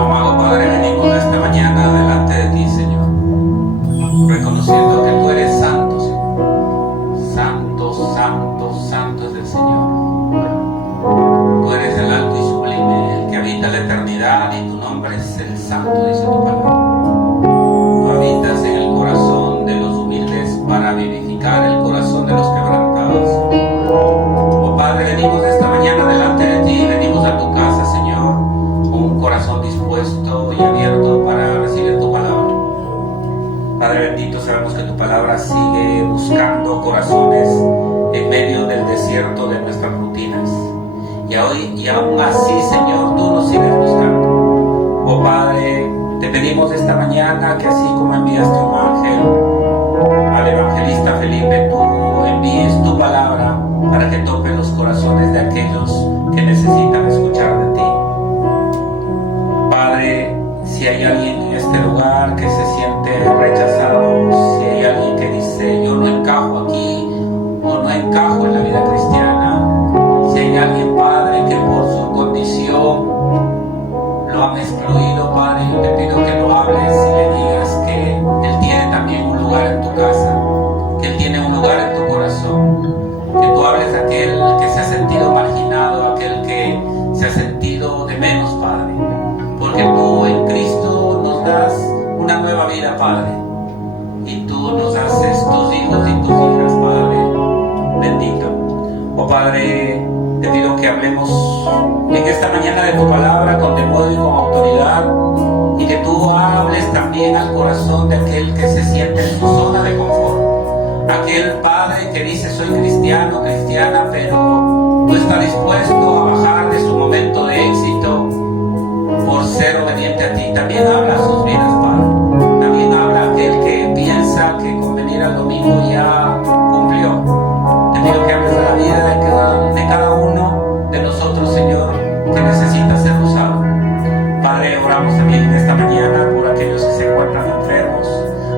Amado Padre, venimos esta mañana delante de ti, Señor, reconociendo que tú eres santo, Señor. Santo, santo, santo es el Señor. Tú eres el alto y sublime, el que habita la eternidad, y tu nombre es el santo, dice tu palabra. Tú habitas en el corazón de los humildes para vivificar el corazón de los quebrantados. Oh Padre, venimos esta mañana delante de ti, venimos a tu casa, Señor, con un corazón dispuesto y abierto para recibir tu palabra. Padre bendito, sabemos que tu palabra sigue buscando corazones en medio del desierto de nuestras rutinas. Y aún así, Señor, tú nos sigues buscando. Oh Padre, te pedimos esta mañana que así como enviaste un ángel al evangelista Felipe, tú envíes tu palabra para que toque los corazones de aquellos que necesitan escuchar de ti. Padre, si hay alguien en este lugar que se siente rechazado, si hay alguien que dice yo no encajo aquí o no encajo en la vida cristiana, si hay alguien, Padre, que por su condición lo han excluido, Padre, yo te pido que lo hables y le digas que Él tiene también un lugar en tu casa, que Él tiene un lugar en tu corazón, que tú hables a aquel que se ha sentido marginado, aquel que se ha sentido de menos, Padre, porque tú en Cristo nos das una nueva vida, Padre, y tú nos haces tus hijos y tus hijas, Padre bendito. Oh Padre, te pido que hablemos en esta mañana de tu palabra con denuedo y con autoridad, y que tú hables también al corazón de aquel que se siente en su zona de confort, aquel Padre que dice soy cristiano, cristiana, pero no está dispuesto a bajar de su momento de éxito por ser obediente a ti. También habla a sus vidas, Padre. También habla a aquel que piensa que con venir al domingo ya cumplió. Te pido que hables a la vida de cada uno de nosotros, Señor, que necesita ser usado. Padre, oramos también en esta mañana por aquellos que se encuentran enfermos,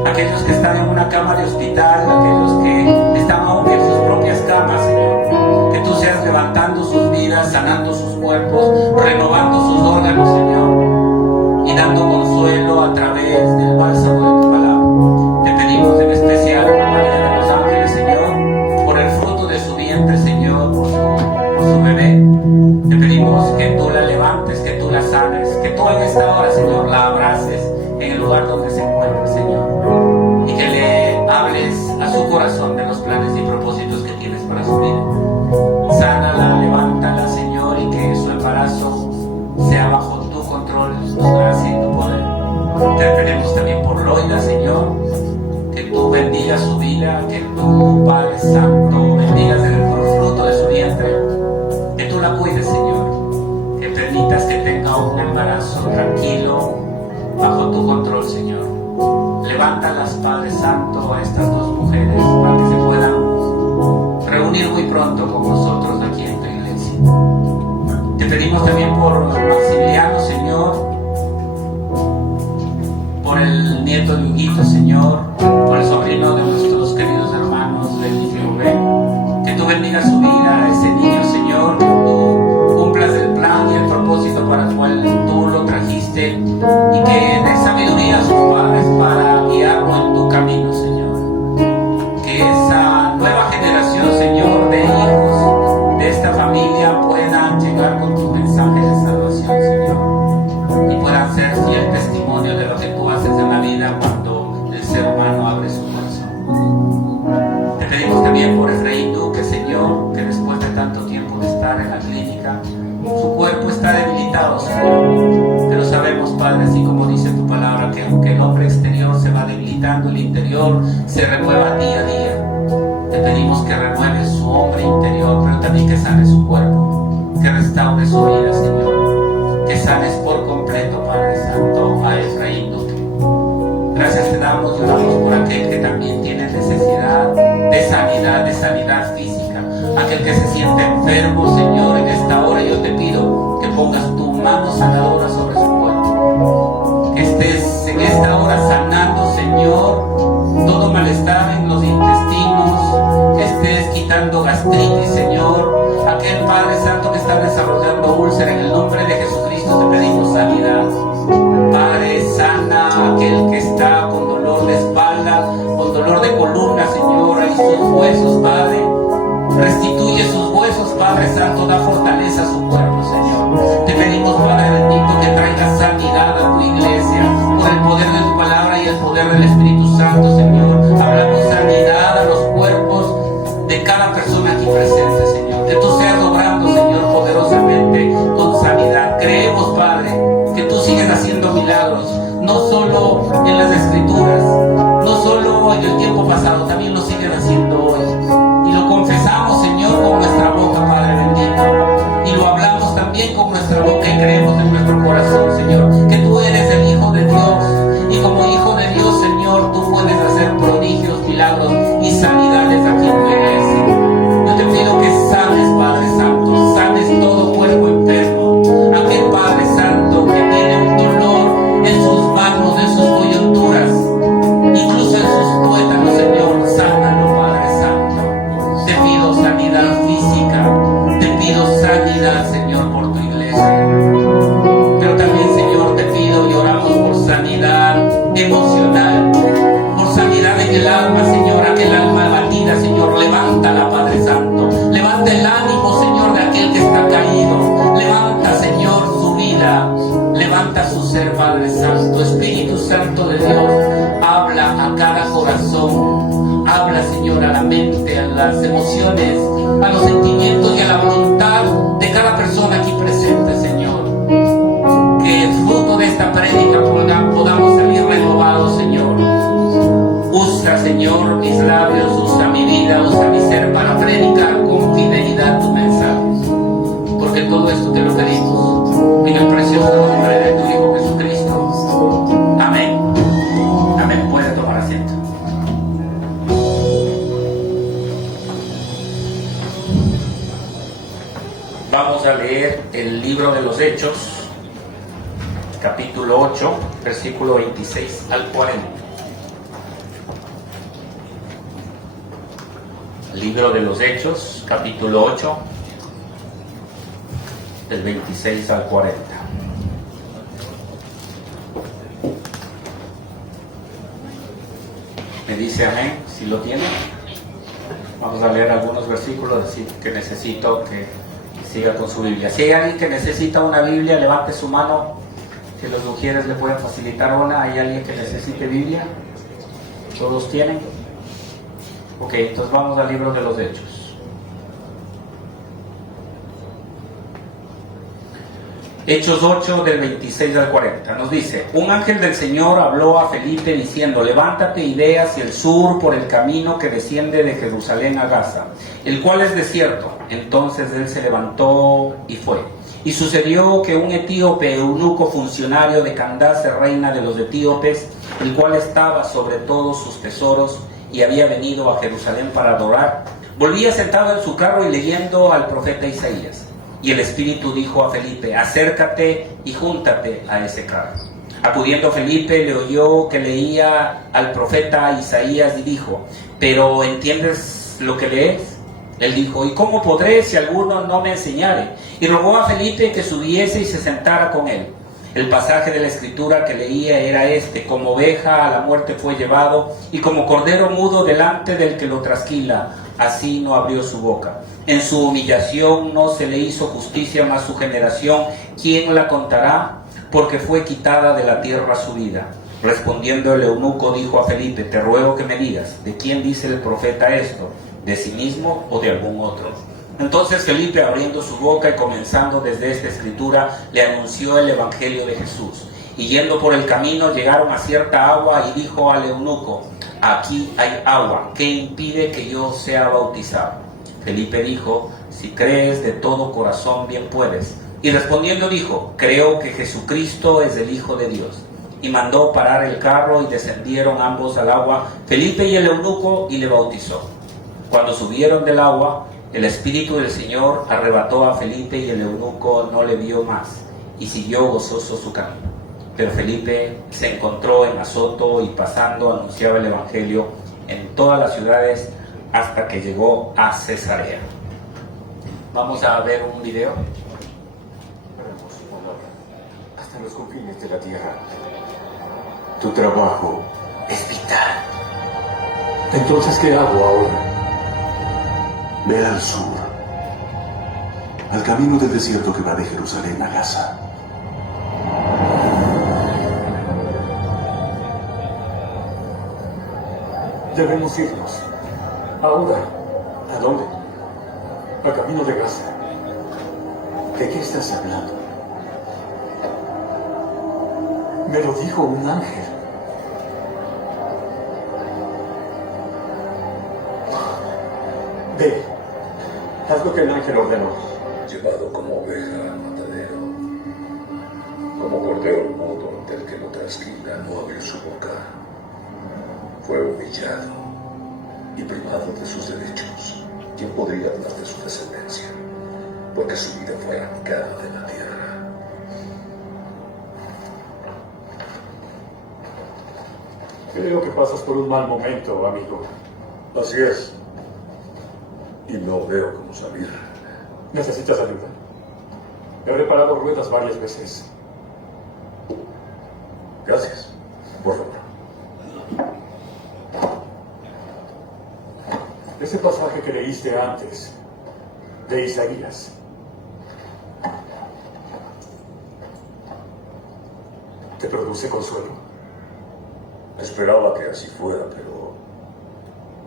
aquellos que están en una cama de hospital, aquellos que están aún en sus propias camas, Señor. Que tú seas levantando sus vidas, sanando sus cuerpos, renovando sus órganos, Señor, y dando consuelo a través del bálsamo de tu palabra. Te pedimos en especial por María de los Ángeles, Señor, por el fruto de su vientre, Señor, por su bebé. Te pedimos que tú la levantes, que tú la sanes, que tú en esta hora, Señor, la abraces en el lugar donde se encuentra, Señor, y que le hables a su corazón de los planes y propósitos que tienes para su vida. Sánala, levántala, Señor, y que su embarazo sea bajo tu control, tu gracia y tu poder. Te pedimos también por Loida, Señor, que tú bendigas su vida, que tú, Padre Santo, bendigas el fruto de su vientre, que tú la cuides, Señor, que permitas que tenga un embarazo tranquilo, bajo tu control, Señor. Levántalas, Padre Santo, a estas dos mujeres para que se puedan reunir muy pronto con nosotros aquí en tu iglesia. Te pedimos también por Maximiliano, Señor, por el nieto de Huguito, Señor, por el sobrino de nuestros queridos hermanos Lenny y Rubén. Que tú bendigas su vida, a ese niño, Señor, que tú cumplas el plan y el propósito para el cual tú lo trajiste, y que des sabiduría a sus padres para guiarlo en tu camino, Señor. Que esa nueva generación, Señor, de hijos de esta familia puedan llegar con tus mensajes de salvación, Señor, y puedan ser fiel testimonio de lo que tú haces en la vida cuando el ser humano abre su corazón. Te pedimos también por Efraín Duque, Señor, que después de tanto tiempo de estar en la clínica, su cuerpo está debilitado, Señor, pero sabemos, Padre, así como dice tu palabra, que aunque el hombre exterior se va debilitando, el interior se renueva día a día. Te pedimos que renueves su hombre interior, pero también que sanes su cuerpo, que restaure su vida, Señor, que sanes por completo, Padre Santo, a Efraín Duque. Gracias te damos y oramos por aquel que también tiene necesidad de sanidad física, aquel que se siente enfermo, Señor. En esta hora yo te pido que pongas tu mano sanadora sobre su cuerpo, que estés en esta hora sanando, Señor, todo malestar en los intestinos, que estés quitando gastritis, Señor, aquel Padre Santo que está desarrollando úlcera, en el nombre de Jesucristo Santo, da fortaleza a su cuerpo, Señor. Te pedimos, Padre bendito, que traigas sanidad a tu iglesia por el poder de tu palabra y el poder del Espíritu Santo, Señor. Hablamos sanidad a los cuerpos de cada persona aquí presente, Señor. Que tú seas obrando, Señor, poderosamente con sanidad. Creemos, Padre, que tú sigues haciendo milagros, no solo en las Escrituras, no solo en el tiempo pasado, también lo sigues haciendo hoy. Y lo confesamos, Señor, con nuestra boca, Padre bendito. Y lo hablamos también con nuestra boca y creemos en nuestro corazón, Señor, que tú eres el Hijo de Dios. Y como Hijo de Dios, Señor, tú puedes hacer prodigios, milagros y sanidades aquí en tu iglesia. Yo te pido que sanes, Padre Santo, sanes todo cuerpo enfermo. Aquel Padre Santo que tiene un dolor en sus manos, en sus coyunturas, incluso en sus tuétanos, Señor, sánalo, Padre Santo. Te pido sanidad física, te pido sanidad, Señor, por tu iglesia. Pero también, Señor, te pido y oramos por sanidad emocional, por sanidad en el alma, Señor, aquel alma abatida, Señor, levántala, Padre Santo. Levanta el ánimo, Señor, de aquel que está caído. Levanta, Señor, su vida. Levanta su ser, Padre Santo. Espíritu Santo de Dios, habla a cada corazón. Habla, Señor, a la mente, a las emociones, a los sentimientos y a la voluntad de cada persona aquí presente, Señor. Que el fruto de esta prédica podamos salir renovados, Señor. Usa, Señor, mis labios, usa mi vida, usa mi ser para predicar con fidelidad tu mensaje. Porque todo esto te lo pedimos en el precioso nombre de tu Hijo Jesucristo. Amén. Amén. Puede tomar asiento. Vamos a leer el libro de los Hechos, capítulo 8, versículo 26 al 40. Libro de los Hechos, capítulo 8, del 26 al 40. Me dice amén, si lo tiene. Vamos a leer algunos versículos, así que necesito que siga con su Biblia. Si hay alguien que necesita una Biblia, levante su mano, que los mujeres le pueden facilitar una. ¿Hay alguien que necesite Biblia? ¿Todos tienen? Ok, entonces vamos al libro de los Hechos. Hechos 8 del 26 al 40 nos dice: un ángel del Señor habló a Felipe diciendo: levántate y ve hacia el sur por el camino que desciende de Jerusalén a Gaza, el cual es desierto. Entonces él se levantó y fue. Y sucedió que un etíope eunuco, funcionario de Candace, reina de los etíopes, el cual estaba sobre todos sus tesoros y había venido a Jerusalén para adorar, volvía sentado en su carro y leyendo al profeta Isaías. Y el Espíritu dijo a Felipe: acércate y júntate a ese carro. Acudiendo Felipe, le oyó que leía al profeta Isaías y dijo: ¿pero entiendes lo que lees? Él dijo: ¿y cómo podré si alguno no me enseñare? Y rogó a Felipe que subiese y se sentara con él. El pasaje de la Escritura que leía era este: como oveja a la muerte fue llevado, y como cordero mudo delante del que lo trasquila, así no abrió su boca. En su humillación no se le hizo justicia, mas su generación, ¿quién la contará? Porque fue quitada de la tierra su vida. Respondiendo el eunuco dijo a Felipe: te ruego que me digas, ¿de quién dice el profeta esto? ¿De sí mismo o de algún otro? Entonces Felipe, abriendo su boca y comenzando desde esta escritura, le anunció el evangelio de Jesús. Y yendo por el camino llegaron a cierta agua, y dijo al eunuco: aquí hay agua, ¿qué impide que yo sea bautizado? Felipe dijo: si crees de todo corazón, bien puedes. Y respondiendo dijo: creo que Jesucristo es el Hijo de Dios. Y mandó parar el carro, y descendieron ambos al agua, Felipe y el eunuco, y le bautizó. Cuando subieron del agua, el Espíritu del Señor arrebató a Felipe, y el eunuco no le vio más, y siguió gozoso su camino. Pero Felipe se encontró en Azoto, y pasando anunciaba el Evangelio en todas las ciudades hasta que llegó a Cesarea. Vamos a ver un video. Hasta los confines de la tierra. Tu trabajo es vital. Entonces, ¿qué hago ahora? Ve al sur. al camino del desierto que va de Jerusalén a Gaza. Debemos irnos. Ahora. ¿A dónde? A camino de Gaza. ¿De qué estás hablando? Me lo dijo un ángel. Ve. Haz lo que el ángel ordenó. Llevado como oveja al matadero, como cordero mudo ante el que no trasquila, no abrió su boca. Fue humillado y privado de sus derechos. ¿Quién podría hablar de su descendencia? Porque su vida fue arrancada de la tierra. Creo que pasas por un mal momento, amigo. Así es. Y no veo cómo salir. ¿Necesitas ayuda? He reparado ruedas varias veces. Gracias. Por favor. Ese pasaje que leíste antes, de Isaías. ¿Te produce consuelo? Esperaba que así fuera, pero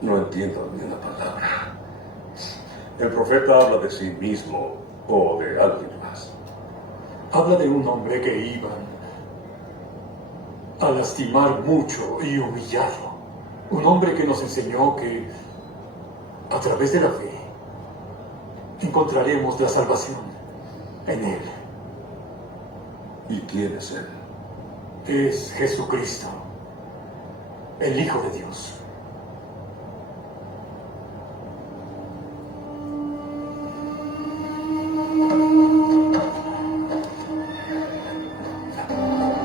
no entiendo ni una palabra. El profeta habla de sí mismo o de alguien más. Habla de un hombre que iba a lastimar mucho y humillarlo. Un hombre que nos enseñó que a través de la fe encontraremos la salvación en Él. ¿Y quién es él? Es Jesucristo, el Hijo de Dios.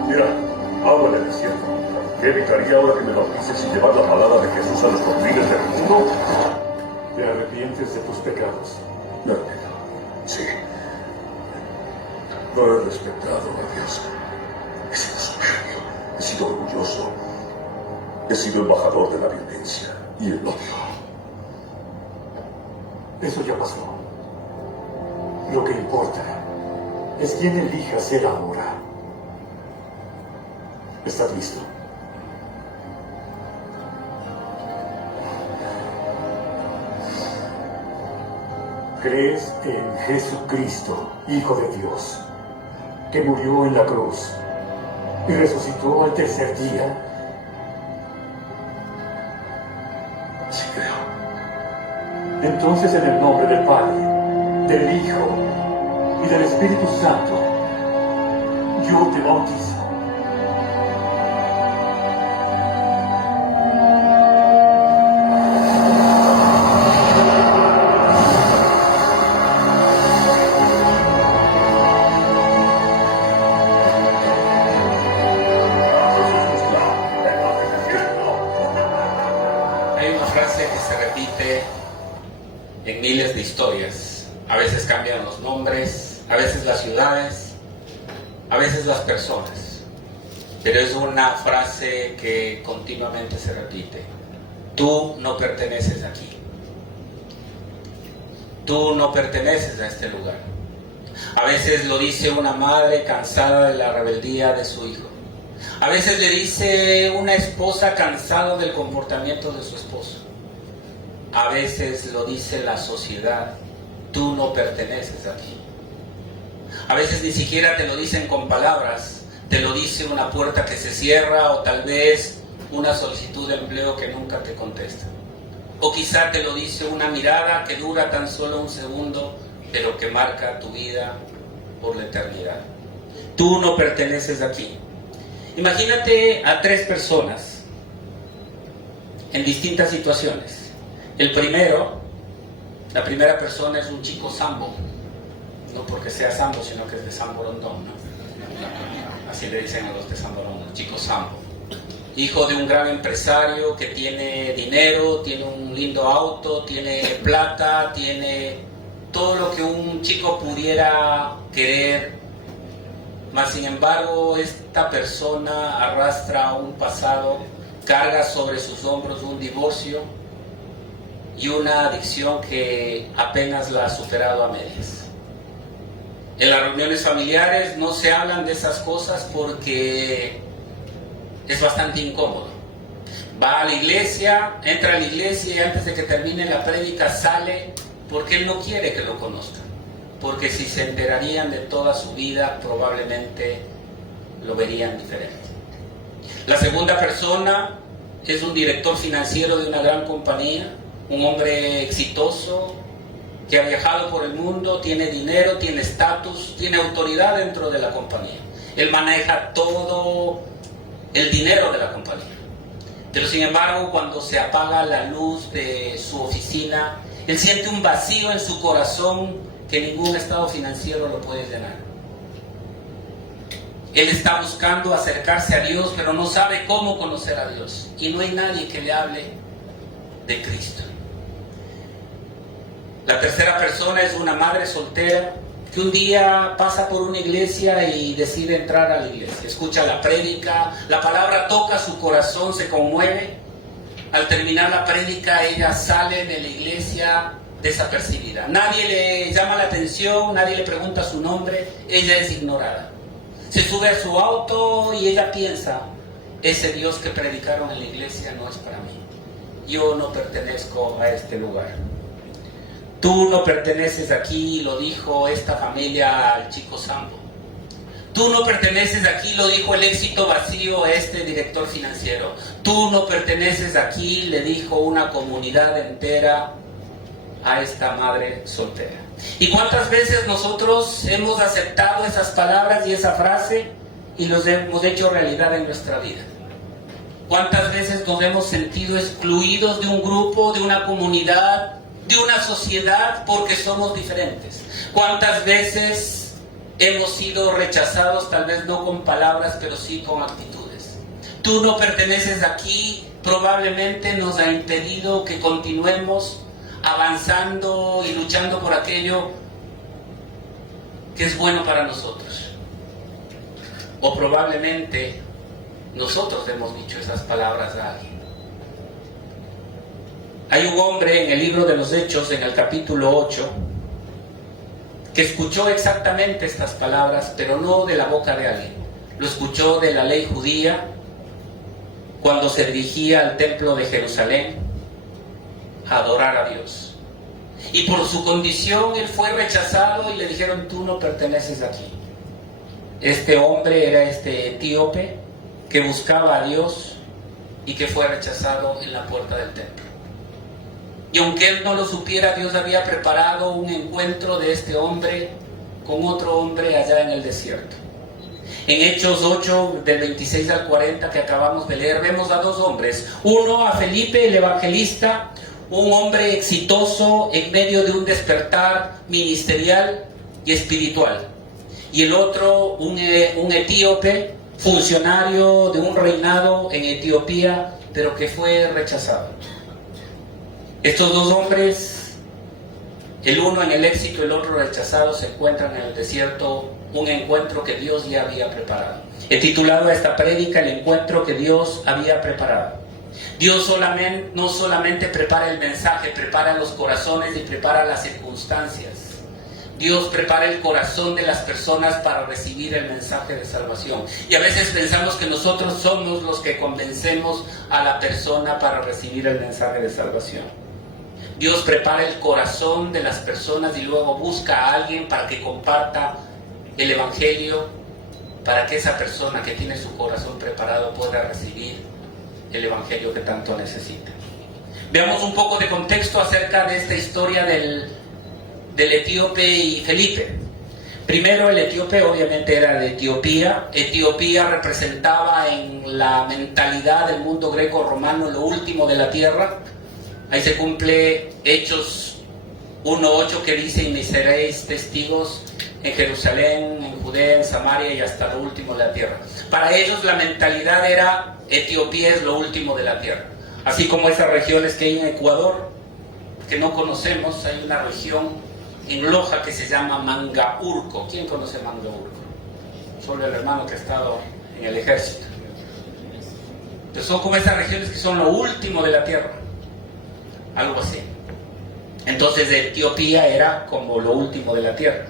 Mira, agua en el desierto. ¿Qué evitaría ahora que me bautices y llevar la palabra de Jesús a los confines del mundo? ¿Te arrepientes de tus pecados? No, sí. No he respetado a Dios. He sido soberbio, he sido orgulloso. He sido embajador de la violencia y el odio. Eso ya pasó. Lo que importa es quién elija ser ahora. ¿Estás listo? ¿Crees en Jesucristo, Hijo de Dios, que murió en la cruz y resucitó al tercer día? Sí creo. Entonces, en el nombre del Padre, del Hijo y del Espíritu Santo, yo te bautizo. Hay una frase que se repite en miles de historias. A veces cambian los nombres, a veces las ciudades, a veces las personas. Pero es una frase que continuamente se repite. Tú no perteneces aquí. Tú no perteneces a este lugar. A veces lo dice una madre cansada de la rebeldía de su hijo. A veces le dice una esposa cansada del comportamiento de su esposo. A veces lo dice la sociedad. Tú no perteneces aquí. A veces ni siquiera te lo dicen con palabras. Te lo dice una puerta que se cierra o tal vez una solicitud de empleo que nunca te contesta. O quizá te lo dice una mirada que dura tan solo un segundo, pero que marca tu vida por la eternidad. Tú no perteneces aquí. Imagínate a tres personas en distintas situaciones. La primera persona es un chico sambo, no porque sea sambo, sino que es de San Borondón, ¿no? Así le dicen a los de San Borondón, chico sambo. Hijo de un gran empresario que tiene dinero, tiene un lindo auto, tiene plata, tiene todo lo que un chico pudiera querer. Mas sin embargo, esta persona arrastra un pasado, carga sobre sus hombros un divorcio y una adicción que apenas la ha superado a medias. En las reuniones familiares no se hablan de esas cosas porque es bastante incómodo. Va a la iglesia, entra a la iglesia y antes de que termine la prédica sale porque él no quiere que lo conozcan. Porque si se enterarían de toda su vida, probablemente lo verían diferente. La segunda persona es un director financiero de una gran compañía, un hombre exitoso, que ha viajado por el mundo, tiene dinero, tiene estatus, tiene autoridad dentro de la compañía. Él maneja todo el dinero de la compañía. Pero sin embargo, cuando se apaga la luz de su oficina, él siente un vacío en su corazón que ningún estado financiero lo puede llenar. Él está buscando acercarse a Dios, pero no sabe cómo conocer a Dios. Y no hay nadie que le hable de Cristo. La tercera persona es una madre soltera que un día pasa por una iglesia y decide entrar a la iglesia. Escucha la prédica, la palabra toca su corazón, se conmueve. Al terminar la prédica, ella sale de la iglesia desapercibida. Nadie le llama la atención, nadie le pregunta su nombre, ella es ignorada. Se sube a su auto y ella piensa, ese Dios que predicaron en la iglesia no es para mí. Yo no pertenezco a este lugar. Tú no perteneces aquí, lo dijo esta familia al chico Sambo. Tú no perteneces aquí, lo dijo el éxito vacío a este director financiero. Tú no perteneces aquí, le dijo una comunidad entera a esta madre soltera. ¿Y cuántas veces nosotros hemos aceptado esas palabras y esa frase y los hemos hecho realidad en nuestra vida? ¿Cuántas veces nos hemos sentido excluidos de un grupo, de una comunidad, de una sociedad porque somos diferentes? ¿Cuántas veces hemos sido rechazados, tal vez no con palabras, pero sí con actitudes? Tú no perteneces aquí, probablemente nos ha impedido que continuemos avanzando y luchando por aquello que es bueno para nosotros. O probablemente nosotros hemos dicho esas palabras a alguien. Hay un hombre en el libro de los Hechos, en el capítulo 8, que escuchó exactamente estas palabras, pero no de la boca de alguien. Lo escuchó de la ley judía cuando se dirigía al templo de Jerusalén a adorar a Dios. Y por su condición él fue rechazado y le dijeron, tú no perteneces aquí. Este hombre era este etíope que buscaba a Dios y que fue rechazado en la puerta del templo. Y aunque él no lo supiera, Dios había preparado un encuentro de este hombre con otro hombre allá en el desierto. En Hechos 8, del 26 al 40 que acabamos de leer, vemos a dos hombres. Uno, a Felipe, el evangelista, un hombre exitoso en medio de un despertar ministerial y espiritual. Y el otro, un etíope, funcionario de un reinado en Etiopía, pero que fue rechazado. Estos dos hombres, el uno en el éxito, el otro rechazado, se encuentran en el desierto, un encuentro que Dios ya había preparado. He titulado a esta prédica el encuentro que Dios había preparado. Dios no solamente prepara el mensaje, prepara los corazones y prepara las circunstancias. Dios prepara el corazón de las personas para recibir el mensaje de salvación. Y a veces pensamos que nosotros somos los que convencemos a la persona para recibir el mensaje de salvación. Dios prepara el corazón de las personas y luego busca a alguien para que comparta el evangelio, para que esa persona que tiene su corazón preparado pueda recibir el evangelio que tanto necesita. Veamos un poco de contexto acerca de esta historia del etíope y Felipe. Primero, el etíope obviamente era de Etiopía. Etiopía representaba en la mentalidad del mundo greco-romano lo último de la tierra. Ahí se cumple Hechos 1:8 que dice: y me seréis testigos en Jerusalén, en Judea, en Samaria y hasta lo último de la tierra. Para ellos la mentalidad era: Etiopía es lo último de la tierra. Así como esas regiones que hay en Ecuador, que no conocemos, hay una región en Loja que se llama Mangaurco. ¿Quién conoce Mangaurco? Solo el hermano que ha estado en el ejército. Entonces son como esas regiones que son lo último de la tierra. Algo así. Entonces Etiopía era como lo último de la tierra.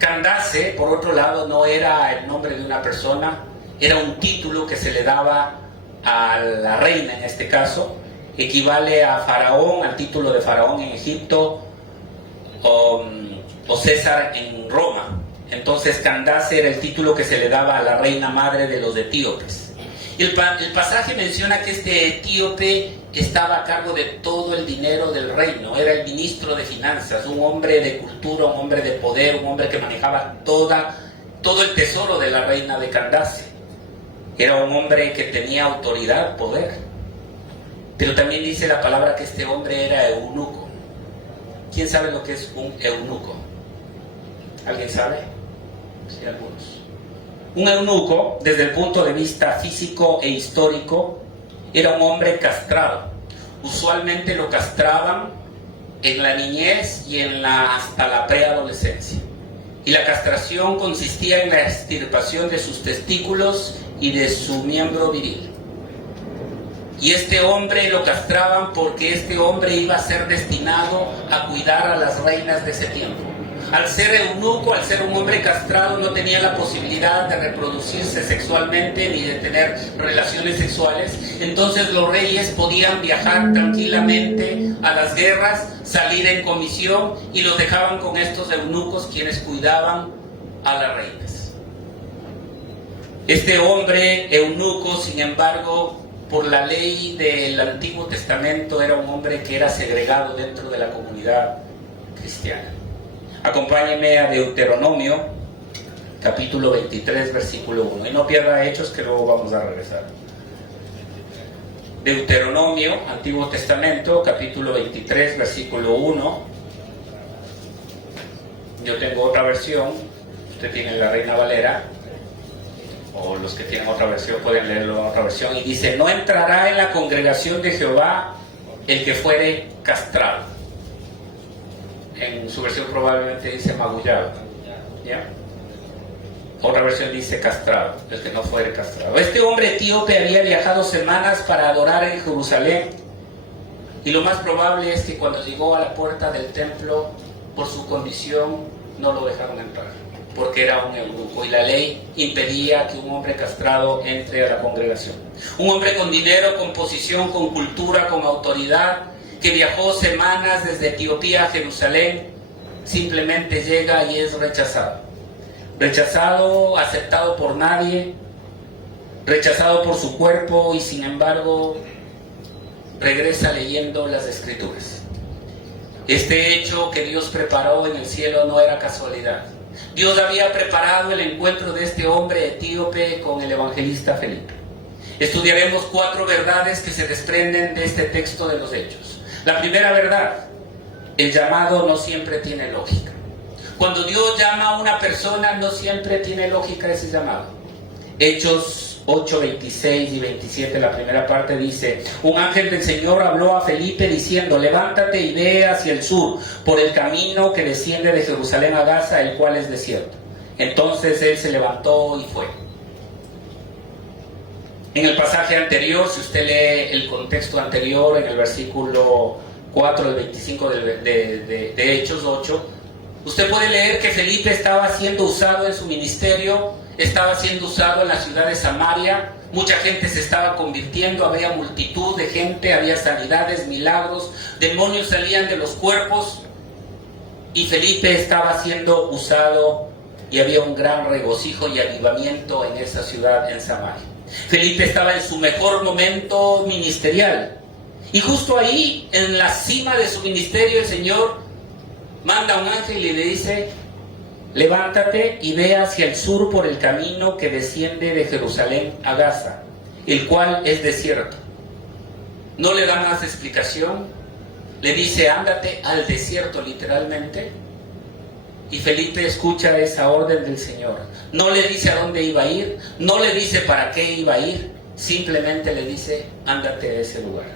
Candace, por otro lado, no era el nombre de una persona, era un título que se le daba a la reina en este caso. Equivale a Faraón, al título de Faraón en Egipto, o César en Roma. Entonces Candace era el título que se le daba a la reina madre de los etíopes. El pasaje menciona que este etíope estaba a cargo de todo el dinero del reino, era el ministro de finanzas, un hombre de cultura, un hombre de poder, un hombre que manejaba todo el tesoro de la reina de Candace. Era un hombre que tenía autoridad, poder. Pero también dice la palabra que este hombre era eunuco. ¿Quién sabe lo que es un eunuco? ¿Alguien sabe? Sí, algunos. Un eunuco, desde el punto de vista físico e histórico, era un hombre castrado. Usualmente lo castraban en la niñez y hasta la preadolescencia. Y la castración consistía en la extirpación de sus testículos y de su miembro viril. Y este hombre lo castraban porque este hombre iba a ser destinado a cuidar a las reinas de ese tiempo. Al ser eunuco, al ser un hombre castrado, no tenía la posibilidad de reproducirse sexualmente ni de tener relaciones sexuales. Entonces los reyes podían viajar tranquilamente a las guerras, salir en comisión, y los dejaban con estos eunucos, quienes cuidaban a las reinas. Este hombre eunuco, sin embargo, por la ley del Antiguo Testamento, era un hombre que era segregado dentro de la comunidad cristiana. Acompáñenme a Deuteronomio, capítulo 23, versículo 1. Y no pierda Hechos, que luego vamos a regresar. Deuteronomio, Antiguo Testamento, capítulo 23, versículo 1. Yo tengo otra versión, usted tiene la Reina Valera, o los que tienen otra versión pueden leerlo en otra versión. Y dice: no entrará en la congregación de Jehová el que fuere castrado. En su versión probablemente dice magullado, ¿ya? Otra versión dice castrado, el que no fuere castrado. Este hombre etíope había viajado semanas para adorar en Jerusalén, y lo más probable es que cuando llegó a la puerta del templo, por su condición, no lo dejaron entrar, porque era un eunuco, y la ley impedía que un hombre castrado entre a la congregación. Un hombre con dinero, con posición, con cultura, con autoridad, que viajó semanas desde Etiopía a Jerusalén, simplemente llega y es rechazado. Rechazado, aceptado por nadie, rechazado por su cuerpo, y sin embargo regresa leyendo las Escrituras. Este hecho que Dios preparó en el cielo no era casualidad. Dios había preparado el encuentro de este hombre etíope con el evangelista Felipe. Estudiaremos 4 verdades que se desprenden de este texto de los Hechos. La primera verdad: el llamado no siempre tiene lógica. Cuando Dios llama a una persona, no siempre tiene lógica ese llamado. Hechos 8, 26 y 27, la primera parte dice: un ángel del Señor habló a Felipe diciendo: levántate y ve hacia el sur, por el camino que desciende de Jerusalén a Gaza, el cual es desierto. Entonces él se levantó y fue. En el pasaje anterior, si usted lee el contexto anterior, en el versículo 4 del 25 de Hechos 8, usted puede leer que Felipe estaba siendo usado en su ministerio, estaba siendo usado en la ciudad de Samaria. Mucha gente se estaba convirtiendo, había multitud de gente, había sanidades, milagros, demonios salían de los cuerpos, y Felipe estaba siendo usado, y había un gran regocijo y avivamiento en esa ciudad, en Samaria. Felipe estaba en su mejor momento ministerial, y justo ahí, en la cima de su ministerio, el Señor manda a un ángel y le dice: levántate y ve hacia el sur por el camino que desciende de Jerusalén a Gaza, el cual es desierto. No le da más explicación, le dice: ándate al desierto, literalmente. Y Felipe escucha esa orden del Señor. No le dice a dónde iba a ir, no le dice para qué iba a ir, simplemente le dice: ándate a ese lugar.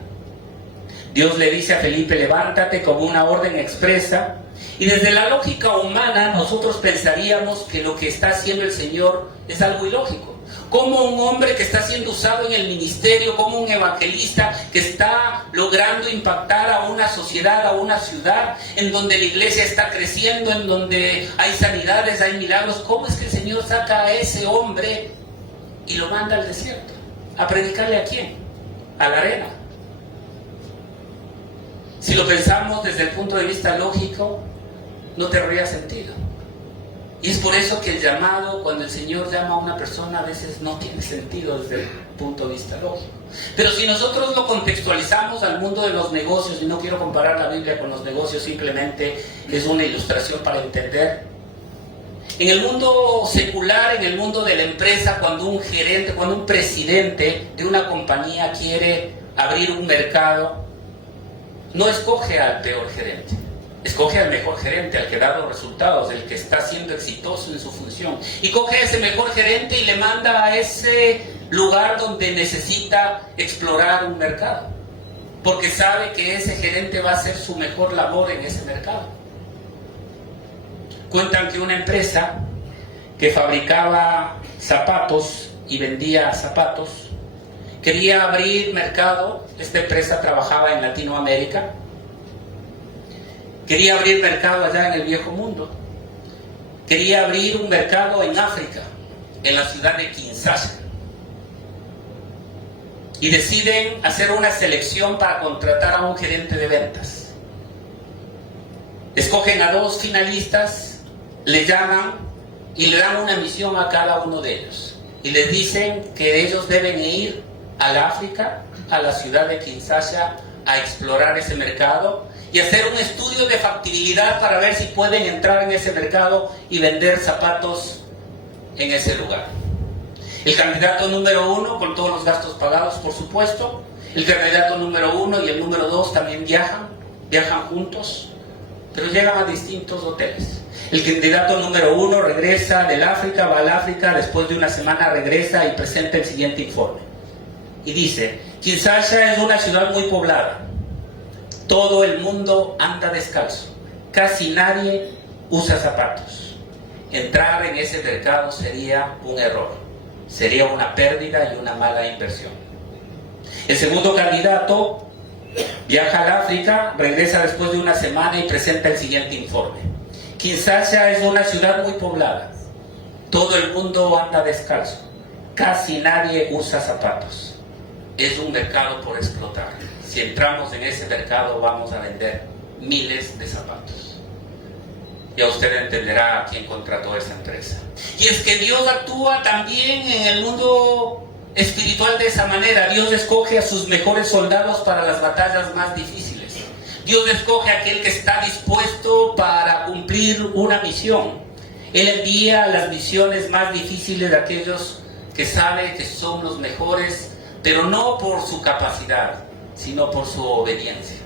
Dios le dice a Felipe: levántate, como una orden expresa. Y desde la lógica humana nosotros pensaríamos que lo que está haciendo el Señor es algo ilógico. Como un hombre que está siendo usado en el ministerio, como un evangelista que está logrando impactar a una sociedad, a una ciudad, en donde la iglesia está creciendo, en donde hay sanidades, hay milagros. ¿Cómo es que el Señor saca a ese hombre y lo manda al desierto? ¿A predicarle a quién? A la arena. Si lo pensamos desde el punto de vista lógico, no tendría sentido. Y es por eso que el llamado, cuando el Señor llama a una persona, a veces no tiene sentido desde el punto de vista lógico. Pero si nosotros lo contextualizamos al mundo de los negocios, y no quiero comparar la Biblia con los negocios, simplemente es una ilustración para entender. En el mundo secular, en el mundo de la empresa, cuando un gerente, cuando un presidente de una compañía quiere abrir un mercado, no escoge al peor gerente. Escoge al mejor gerente, al que da los resultados, el que está siendo exitoso en su función. Y coge a ese mejor gerente y le manda a ese lugar donde necesita explorar un mercado. Porque sabe que ese gerente va a hacer su mejor labor en ese mercado. Cuentan que una empresa que fabricaba zapatos y vendía zapatos quería abrir mercado. Esta empresa trabajaba en Latinoamérica. Quería abrir mercado allá en el viejo mundo. Quería abrir un mercado en África, en la ciudad de Kinshasa. Y deciden hacer una selección para contratar a un gerente de ventas. Escogen a 2 finalistas, le llaman y le dan una misión a cada uno de ellos. Y les dicen que ellos deben ir a la África, a la ciudad de Kinshasa, a explorar ese mercado y hacer un estudio de factibilidad para ver si pueden entrar en ese mercado y vender zapatos en ese lugar. El candidato número 1, con todos los gastos pagados, por supuesto. El candidato número 1 y el número 2 también viajan juntos, pero llegan a distintos hoteles. El candidato número 1 regresa del África, va al África, después de una semana regresa y presenta el siguiente informe. Y dice: Kinshasa es una ciudad muy poblada. Todo el mundo anda descalzo. Casi nadie usa zapatos. Entrar en ese mercado sería un error. Sería una pérdida y una mala inversión. El segundo candidato viaja al África, regresa después de una semana y presenta el siguiente informe. Kinshasa es una ciudad muy poblada. Todo el mundo anda descalzo. Casi nadie usa zapatos. Es un mercado por explotar. Si entramos en ese mercado vamos a vender miles de zapatos. Ya usted entenderá a quién contrató esa empresa. Y es que Dios actúa también en el mundo espiritual de esa manera. Dios escoge a sus mejores soldados para las batallas más difíciles. Dios escoge a aquel que está dispuesto para cumplir una misión. Él envía las misiones más difíciles a aquellos que sabe que son los mejores, pero no por su capacidad, sino por su obediencia.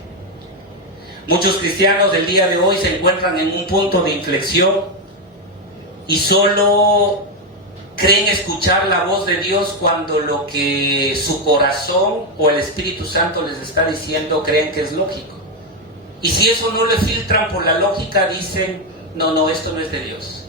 Muchos cristianos del día de hoy se encuentran en un punto de inflexión y solo creen escuchar la voz de Dios cuando lo que su corazón o el Espíritu Santo les está diciendo creen que es lógico. Y si eso no le filtran por la lógica, dicen: no, esto no es de Dios.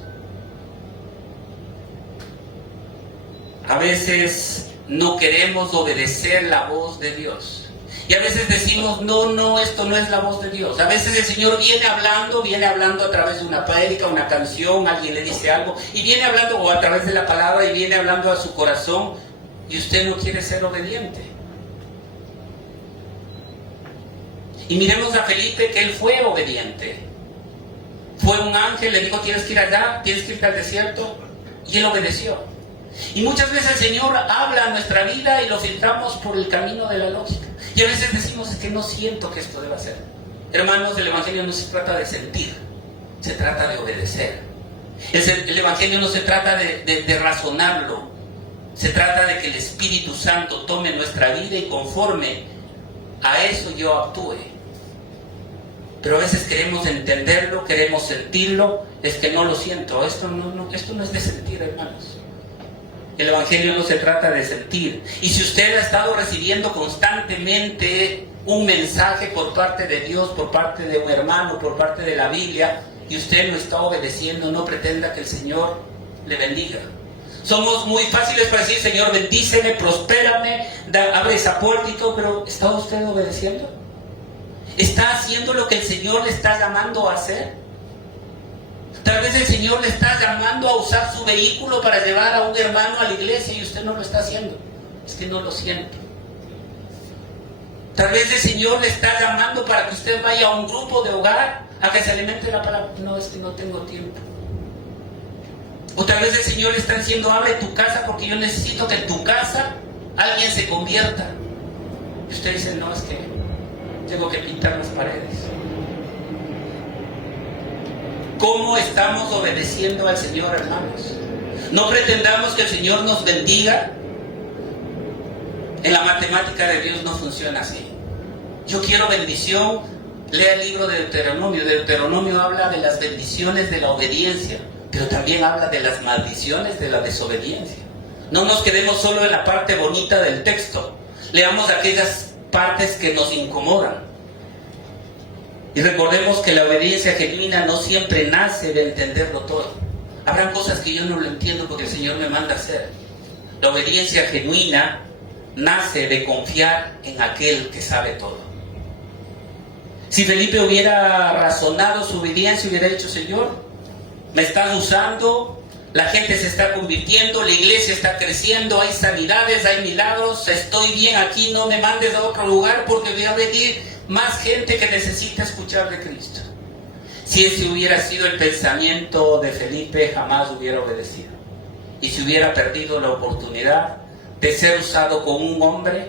A veces no queremos obedecer la voz de Dios. Y a veces decimos: no, esto no es la voz de Dios. A veces el Señor viene hablando a través de una prédica, una canción, alguien le dice algo, y viene hablando, o a través de la palabra, y viene hablando a su corazón, y usted no quiere ser obediente. Y miremos a Felipe, que él fue obediente. Fue un ángel, le dijo: tienes que ir allá, tienes que irte al desierto, y él obedeció. Y muchas veces el Señor habla a nuestra vida y lo filtramos por el camino de la lógica. Y a veces decimos: es que no siento que esto deba ser. Hermanos, el Evangelio no se trata de sentir, se trata de obedecer. El Evangelio no se trata de razonarlo, se trata de que el Espíritu Santo tome nuestra vida y conforme a eso yo actúe. Pero a veces queremos entenderlo, queremos sentirlo. Es que no lo siento, esto no es de sentir, hermanos. El Evangelio no se trata de sentir. Y si usted ha estado recibiendo constantemente un mensaje por parte de Dios, por parte de un hermano, por parte de la Biblia, y usted lo está obedeciendo, no pretenda que el Señor le bendiga. Somos muy fáciles para decir, Señor, bendíceme, prospérame, abre esa puerta y todo, pero ¿está usted obedeciendo? ¿Está haciendo lo que el Señor le está llamando a hacer? Tal vez el Señor le está llamando a usar su vehículo para llevar a un hermano a la iglesia y usted no lo está haciendo. Es que no lo siente. Tal vez el Señor le está llamando para que usted vaya a un grupo de hogar a que se alimente de la palabra. No, es que no tengo tiempo. O tal vez el Señor le está diciendo, abre tu casa porque yo necesito que en tu casa alguien se convierta. Y usted dice, no, es que tengo que pintar las paredes. ¿Cómo estamos obedeciendo al Señor, hermanos? No pretendamos que el Señor nos bendiga. En la matemática de Dios no funciona así. Yo quiero bendición. Lea el libro de Deuteronomio. Deuteronomio habla de las bendiciones de la obediencia, pero también habla de las maldiciones de la desobediencia. No nos quedemos solo en la parte bonita del texto. Leamos aquellas partes que nos incomodan. Y recordemos que la obediencia genuina no siempre nace de entenderlo todo. Habrán cosas que yo no lo entiendo porque el Señor me manda a hacer. La obediencia genuina nace de confiar en aquel que sabe todo. Si Felipe hubiera razonado su obediencia, hubiera dicho, Señor, me estás usando, la gente se está convirtiendo, la iglesia está creciendo, hay sanidades, hay milagros, estoy bien aquí, no me mandes a otro lugar porque voy a venir más gente que necesita escuchar de Cristo. Si ese hubiera sido el pensamiento de Felipe, jamás hubiera obedecido. Y si hubiera perdido la oportunidad de ser usado como un hombre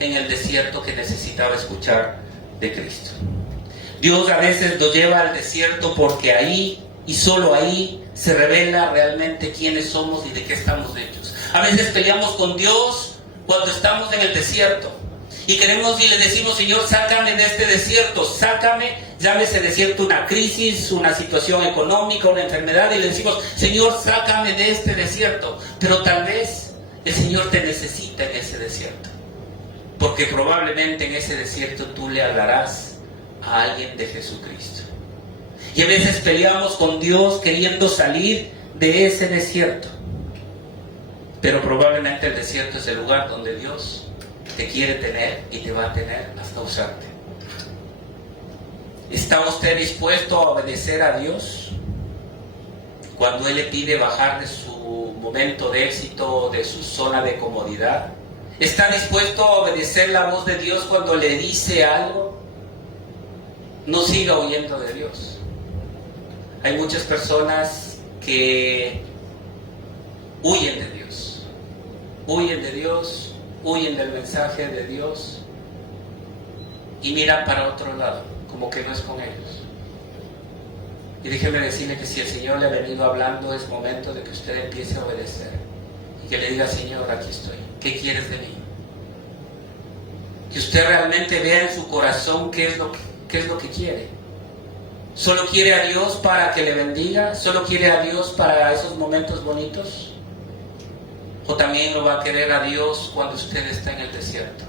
en el desierto que necesitaba escuchar de Cristo. Dios a veces nos lleva al desierto porque ahí y solo ahí se revela realmente quiénes somos y de qué estamos hechos. A veces peleamos con Dios cuando estamos en el desierto y queremos y le decimos, Señor, sácame de este desierto, sácame, llámese desierto una crisis, una situación económica, una enfermedad, y le decimos, Señor, sácame de este desierto. Pero tal vez el Señor te necesita en ese desierto, porque probablemente en ese desierto tú le hablarás a alguien de Jesucristo. Y a veces peleamos con Dios queriendo salir de ese desierto, pero probablemente el desierto es el lugar donde Dios te quiere tener y te va a tener hasta usarte. ¿Está usted dispuesto a obedecer a Dios cuando Él le pide bajar de su momento de éxito, de su zona de comodidad? ¿Está dispuesto a obedecer la voz de Dios cuando le dice algo? No siga huyendo de Dios. Hay muchas personas que huyen de Dios, huyen del mensaje de Dios y miran para otro lado, como que no es con ellos. Y déjeme decirle que si el Señor le ha venido hablando, es momento de que usted empiece a obedecer y que le diga, Señor, aquí estoy, ¿qué quieres de mí? Que usted realmente vea en su corazón qué es lo que quiere. ¿Solo quiere a Dios para que le bendiga? ¿Solo quiere a Dios para esos momentos bonitos? ¿O también lo va a querer a Dios cuando usted está en el desierto?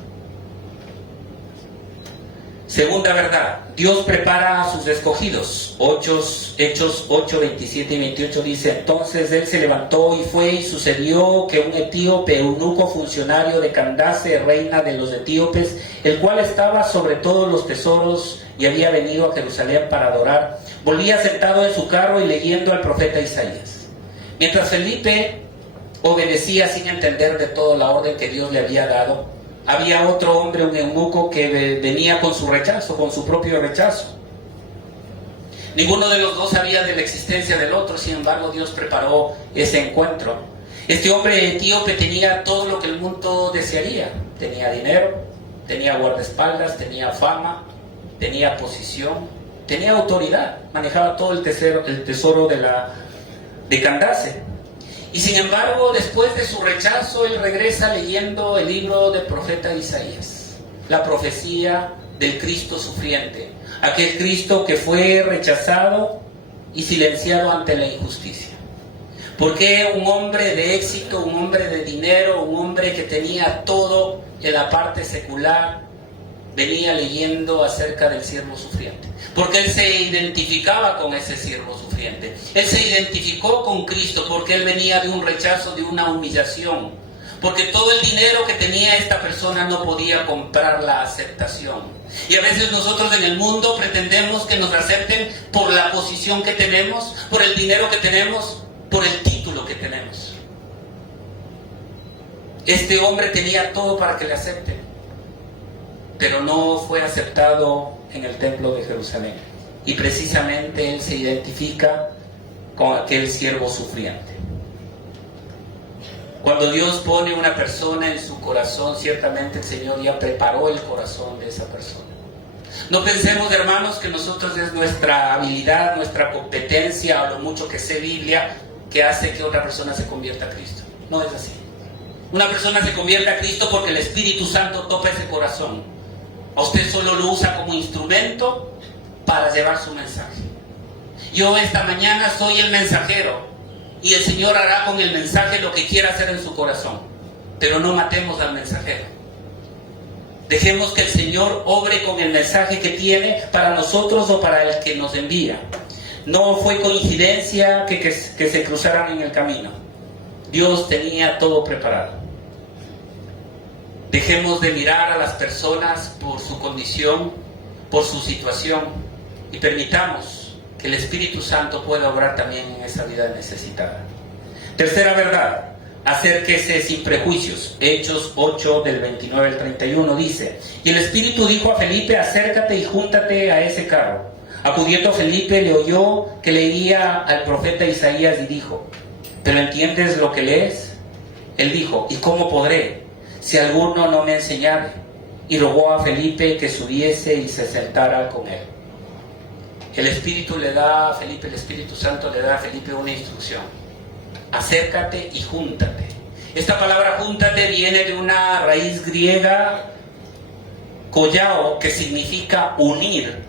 Segunda verdad, Dios prepara a sus escogidos. Hechos 8, 27 y 28 dice, entonces él se levantó y fue, y sucedió que un etíope, eunuco funcionario de Candace, reina de los etíopes, el cual estaba sobre todos los tesoros y había venido a Jerusalén para adorar, volvía sentado en su carro y leyendo al profeta Isaías. Mientras Felipe obedecía sin entender de todo la orden que Dios le había dado, había otro hombre, un eunuco, que venía con su rechazo, con su propio rechazo. Ninguno de los dos sabía de la existencia del otro, sin embargo Dios preparó ese encuentro. Este hombre etíope tenía todo lo que el mundo desearía. Tenía dinero, tenía guardaespaldas, tenía fama, tenía posición, tenía autoridad, manejaba todo el tesoro de Candace. Y sin embargo, después de su rechazo, él regresa leyendo el libro del profeta Isaías, la profecía del Cristo sufriente, aquel Cristo que fue rechazado y silenciado ante la injusticia. ¿Por qué un hombre de éxito, un hombre de dinero, un hombre que tenía todo en la parte secular, venía leyendo acerca del siervo sufriente? Porque él se identificaba con ese siervo sufriente. sufriente. Él se identificó con Cristo porque él venía de un rechazo, de una humillación. Porque todo el dinero que tenía esta persona no podía comprar la aceptación. Y a veces nosotros en el mundo pretendemos que nos acepten por la posición que tenemos, por el dinero que tenemos, por el título que tenemos. Este hombre tenía todo para que le acepten, pero no fue aceptado en el templo de Jerusalén. Y precisamente él se identifica con aquel siervo sufriente. Cuando Dios pone una persona en su corazón, ciertamente el Señor ya preparó el corazón de esa persona. No pensemos, hermanos, que nosotros es nuestra habilidad, nuestra competencia o lo mucho que sé Biblia que hace que otra persona se convierta a Cristo. No es así. Una persona se convierte a Cristo porque el Espíritu Santo topa ese corazón. A usted solo lo usa como instrumento para llevar su mensaje. Yo esta mañana soy el mensajero y el Señor hará con el mensaje lo que quiera hacer en su corazón. Pero no matemos al mensajero. Dejemos que el Señor obre con el mensaje que tiene para nosotros o para el que nos envía. No fue coincidencia que se cruzaran en el camino. Dios tenía todo preparado. Dejemos de mirar a las personas por su condición, por su situación, y permitamos que el Espíritu Santo pueda obrar también en esa vida necesitada. Tercera verdad, acérquese sin prejuicios. Hechos 8 del 29 al 31 dice: y el Espíritu dijo a Felipe: acércate y júntate a ese carro. Acudiendo Felipe le oyó que leía al profeta Isaías y dijo: ¿pero entiendes lo que lees? Él dijo: ¿y cómo podré, si alguno no me enseñare? Y rogó a Felipe que subiese y se sentara con él. El Espíritu le da a Felipe, el Espíritu Santo le da a Felipe una instrucción: acércate y júntate. Esta palabra júntate viene de una raíz griega, kollao, que significa unir,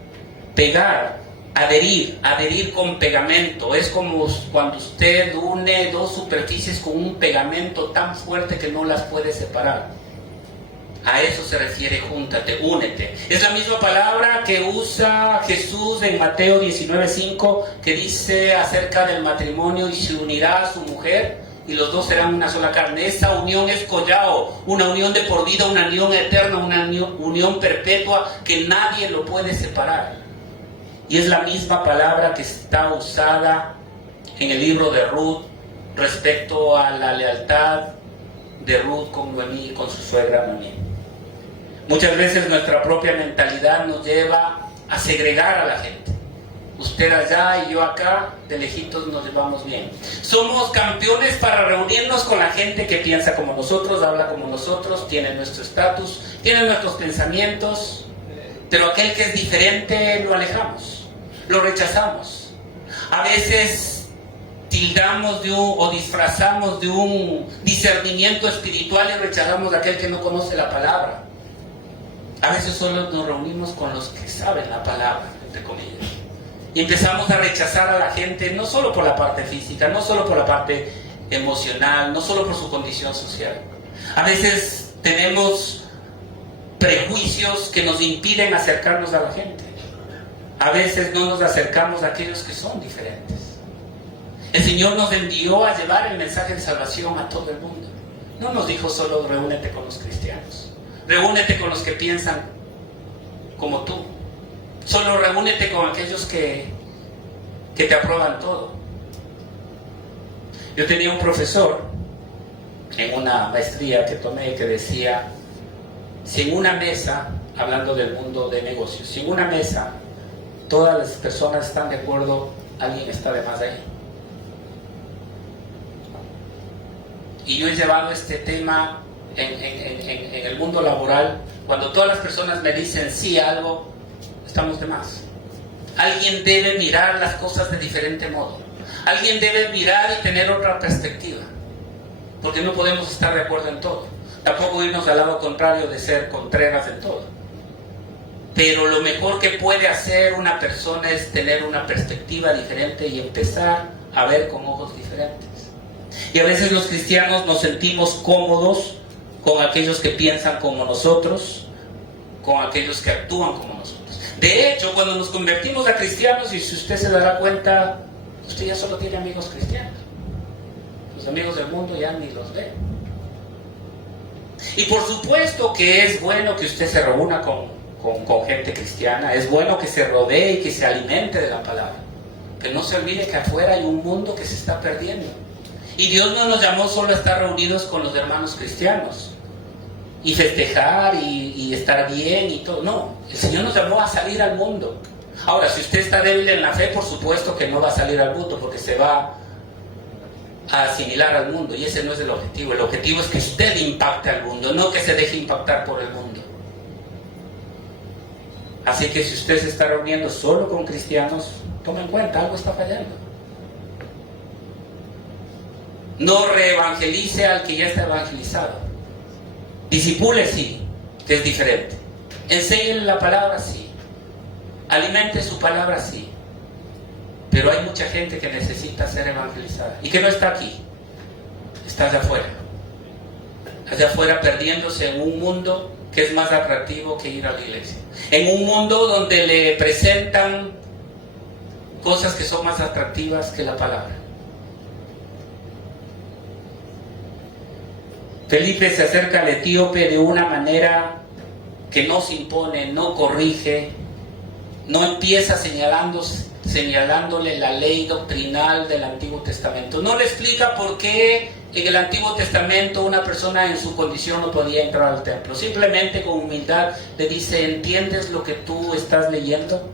pegar, adherir con pegamento. Es como cuando usted une dos superficies con un pegamento tan fuerte que no las puede separar. A eso se refiere júntate, únete. Es la misma palabra que usa Jesús en Mateo 19:5, que dice acerca del matrimonio: y se unirá a su mujer y los dos serán una sola carne. Esa unión es kollao, una unión de por vida, una unión eterna, una unión perpetua que nadie lo puede separar. Y es la misma palabra que está usada en el libro de Ruth respecto a la lealtad de Ruth con Noemí, con su suegra Noemí. Muchas veces nuestra propia mentalidad nos lleva a segregar a la gente. Usted allá y yo acá, de lejitos nos llevamos bien. Somos campeones para reunirnos con la gente que piensa como nosotros, habla como nosotros, tiene nuestro estatus, tiene nuestros pensamientos. Pero aquel que es diferente lo alejamos, lo rechazamos. A veces tildamos o disfrazamos de un discernimiento espiritual y rechazamos a aquel que no conoce la palabra. A veces solo nos reunimos con los que saben la palabra, entre comillas. Y empezamos a rechazar a la gente, no solo por la parte física, no solo por la parte emocional, no solo por su condición social. A veces tenemos prejuicios que nos impiden acercarnos a la gente. A veces no nos acercamos a aquellos que son diferentes. El Señor nos envió a llevar el mensaje de salvación a todo el mundo. No nos dijo solo reúnete con los cristianos. Reúnete con los que piensan como tú. Solo reúnete con aquellos que te aprueban todo. Yo tenía un profesor en una maestría que tomé que decía: si en una mesa, hablando del mundo de negocios, si en una mesa todas las personas están de acuerdo, alguien está de más ahí. Y yo he llevado este tema en el mundo laboral. Cuando todas las personas me dicen sí a algo, estamos de más. Alguien debe mirar las cosas de diferente modo. Alguien debe mirar y tener otra perspectiva, porque no podemos estar de acuerdo en todo. Tampoco irnos al lado contrario de ser contreras en todo. Pero lo mejor que puede hacer una persona es tener una perspectiva diferente y empezar a ver con ojos diferentes. Y a veces los cristianos nos sentimos cómodos con aquellos que piensan como nosotros, con aquellos que actúan como nosotros. De hecho, cuando nos convertimos a cristianos, y si usted se dará cuenta, usted ya solo tiene amigos cristianos. Los amigos del mundo ya ni los ve. Y por supuesto que es bueno que usted se reúna con gente cristiana, es bueno que se rodee y que se alimente de la palabra. Pero no se olvide que afuera hay un mundo que se está perdiendo. Y Dios no nos llamó solo a estar reunidos con los hermanos cristianos y festejar y estar bien y todo. No, el Señor nos llamó a salir al mundo. Ahora, si usted está débil en la fe, por supuesto que no va a salir al mundo porque se va a asimilar al mundo, y ese no es el objetivo. El objetivo es que usted impacte al mundo, no que se deje impactar por el mundo. Así que si usted se está reuniendo solo con cristianos, tome en cuenta, algo está fallando. No reevangelice al que ya está evangelizado. Disipule, sí, que es diferente. Enséñele la palabra, sí. Alimente su palabra, sí. Pero hay mucha gente que necesita ser evangelizada y que no está aquí, está allá afuera. Allá afuera perdiéndose en un mundo que es más atractivo que ir a la iglesia. En un mundo donde le presentan cosas que son más atractivas que la palabra. Felipe se acerca al etíope de una manera que no se impone, no corrige, no empieza señalándole la ley doctrinal del Antiguo Testamento. No le explica por qué en el Antiguo Testamento una persona en su condición no podía entrar al templo. Simplemente con humildad le dice: ¿entiendes lo que tú estás leyendo?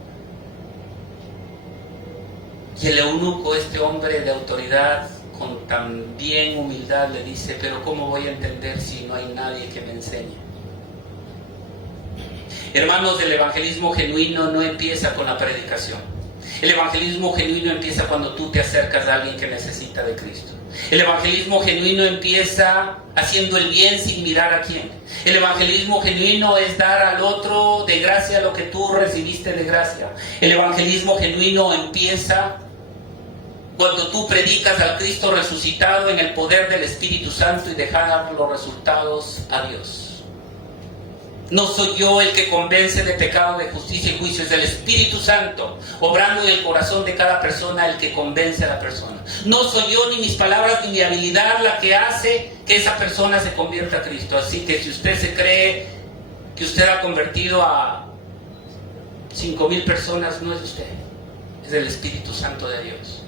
Y el eunuco, este hombre de autoridad, con también humildad le dice: pero ¿cómo voy a entender si no hay nadie que me enseñe? Hermanos, el evangelismo genuino no empieza con la predicación. El evangelismo genuino empieza cuando tú te acercas a alguien que necesita de Cristo. El evangelismo genuino empieza haciendo el bien sin mirar a quién. El evangelismo genuino es dar al otro de gracia lo que tú recibiste de gracia. El evangelismo genuino empieza cuando tú predicas al Cristo resucitado en el poder del Espíritu Santo y dejar los resultados a Dios. No soy yo el que convence de pecado, de justicia y juicio, es el Espíritu Santo obrando en el corazón de cada persona el que convence a la persona. No soy yo, ni mis palabras, ni mi habilidad la que hace que esa persona se convierta a Cristo. Así que si usted se cree que usted ha convertido a 5,000 personas, no es usted, es el Espíritu Santo de Dios,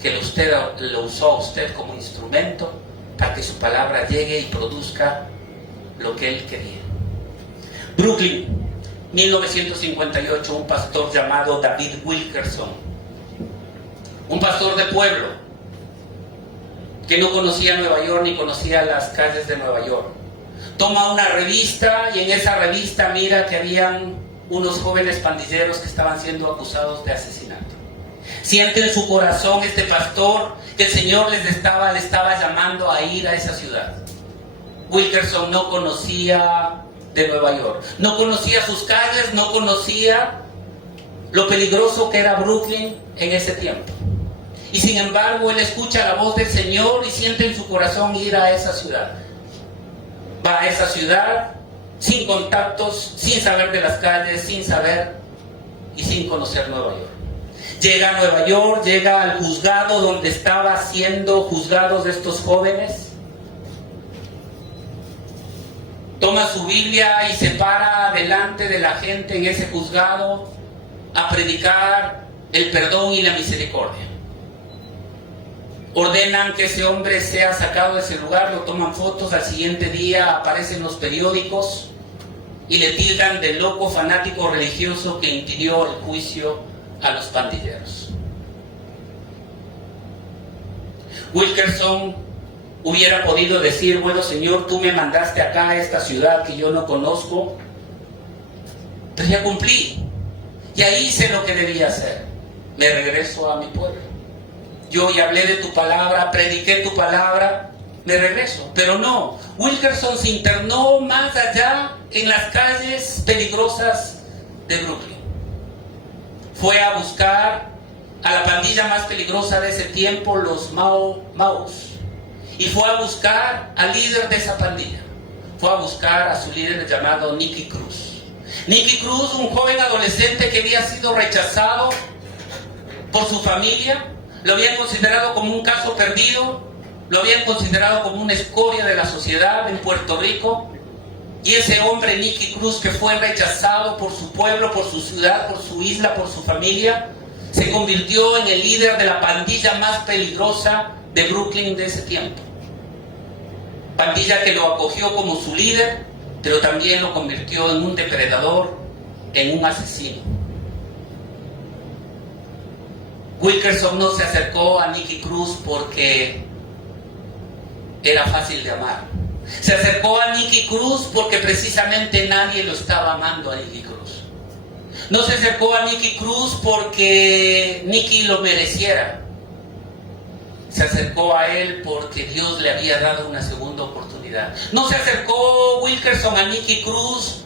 que lo usó a usted como instrumento para que su palabra llegue y produzca lo que Él quería. Brooklyn, 1958, un pastor llamado David Wilkerson, un pastor de pueblo que no conocía Nueva York ni conocía las calles de Nueva York, toma una revista y en esa revista mira que habían unos jóvenes pandilleros que estaban siendo acusados de asesinato. Siente en su corazón este pastor que el Señor le estaba llamando a ir a esa ciudad. Wilkerson no conocía de Nueva York, no conocía sus calles, no conocía lo peligroso que era Brooklyn en ese tiempo. Y sin embargo, él escucha la voz del Señor y siente en su corazón ir a esa ciudad. Va a esa ciudad sin contactos, sin saber de las calles, sin saber y sin conocer Nueva York. Llega a Nueva York, llega al juzgado donde estaban siendo juzgados estos jóvenes. Toma su Biblia y se para delante de la gente en ese juzgado a predicar el perdón y la misericordia. Ordenan que ese hombre sea sacado de ese lugar, lo toman fotos, al siguiente día aparecen los periódicos y le tildan de loco fanático religioso que impidió el juicio a los pandilleros. Wilkerson hubiera podido decir: bueno, Señor, tú me mandaste acá a esta ciudad que yo no conozco, pero ya cumplí, ya hice lo que debía hacer, me regreso a mi pueblo. Yo ya hablé de tu palabra, prediqué tu palabra, me regreso. Pero no, Wilkerson se internó más allá en las calles peligrosas de Brooklyn. Fue a buscar a la pandilla más peligrosa de ese tiempo, los Maus. Y fue a buscar al líder de esa pandilla. Fue a buscar a su líder llamado Nicky Cruz. Nicky Cruz, un joven adolescente que había sido rechazado por su familia. lo habían considerado como un caso perdido, lo habían considerado como una escoria de la sociedad en Puerto Rico. Y ese hombre, Nicky Cruz, que fue rechazado por su pueblo, por su ciudad, por su isla, por su familia, se convirtió en el líder de la pandilla más peligrosa de Brooklyn de ese tiempo. Pandilla que lo acogió como su líder, pero también lo convirtió en un depredador, en un asesino. Wilkerson no se acercó a Nicky Cruz porque era fácil de amar. Se acercó a Nicky Cruz porque precisamente nadie lo estaba amando a Nicky Cruz. No se acercó a Nicky Cruz porque Nicky lo mereciera. Se acercó a él porque Dios le había dado una segunda oportunidad. No se acercó Wilkerson a Nicky Cruz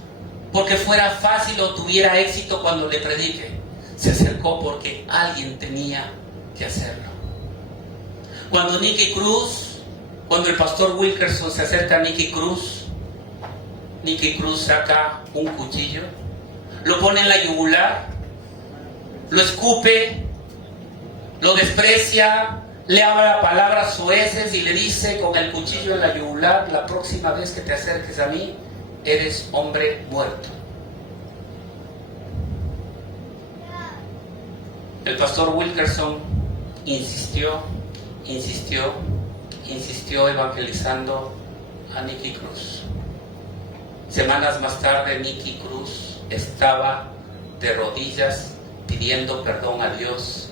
porque fuera fácil o tuviera éxito cuando le predique. Se acercó porque alguien tenía que hacerlo. Cuando el pastor Wilkerson se acerca a Nicky Cruz saca un cuchillo, lo pone en la yugular, lo escupe, lo desprecia, le habla palabras soeces y le dice con el cuchillo en la yugular: la próxima vez que te acerques a mí, eres hombre muerto. El pastor Wilkerson insistió evangelizando a Nicky Cruz. Semanas más tarde, Nicky Cruz estaba de rodillas pidiendo perdón a Dios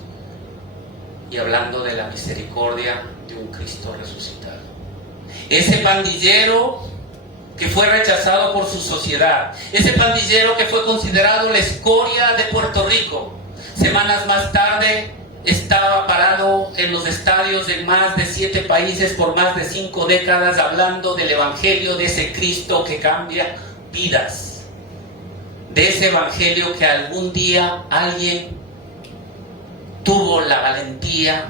y hablando de la misericordia de un Cristo resucitado. Ese pandillero que fue rechazado por su sociedad, ese pandillero que fue considerado la escoria de Puerto Rico, semanas más tarde estaba parado en los estadios de más de 7 países por más de 5 décadas hablando del evangelio de ese Cristo que cambia vidas, de ese evangelio que algún día alguien tuvo la valentía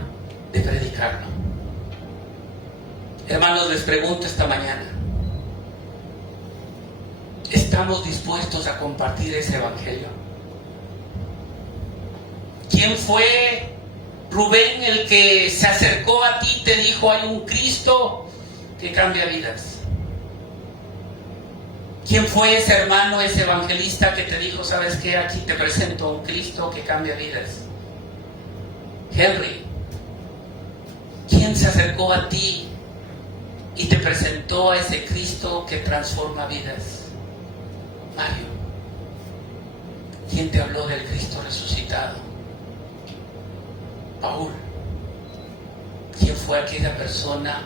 de predicarlo. Hermanos, les pregunto esta mañana: ¿estamos dispuestos a compartir ese evangelio? ¿Quién fue Rubén el que se acercó a ti y te dijo: hay un Cristo que cambia vidas? ¿Quién fue ese hermano, ese evangelista que te dijo: sabes qué, aquí te presento a un Cristo que cambia vidas? Henry. ¿Quién se acercó a ti y te presentó a ese Cristo que transforma vidas? Mario. ¿Quién te habló del Cristo resucitado? Paul. ¿Quién fue aquella persona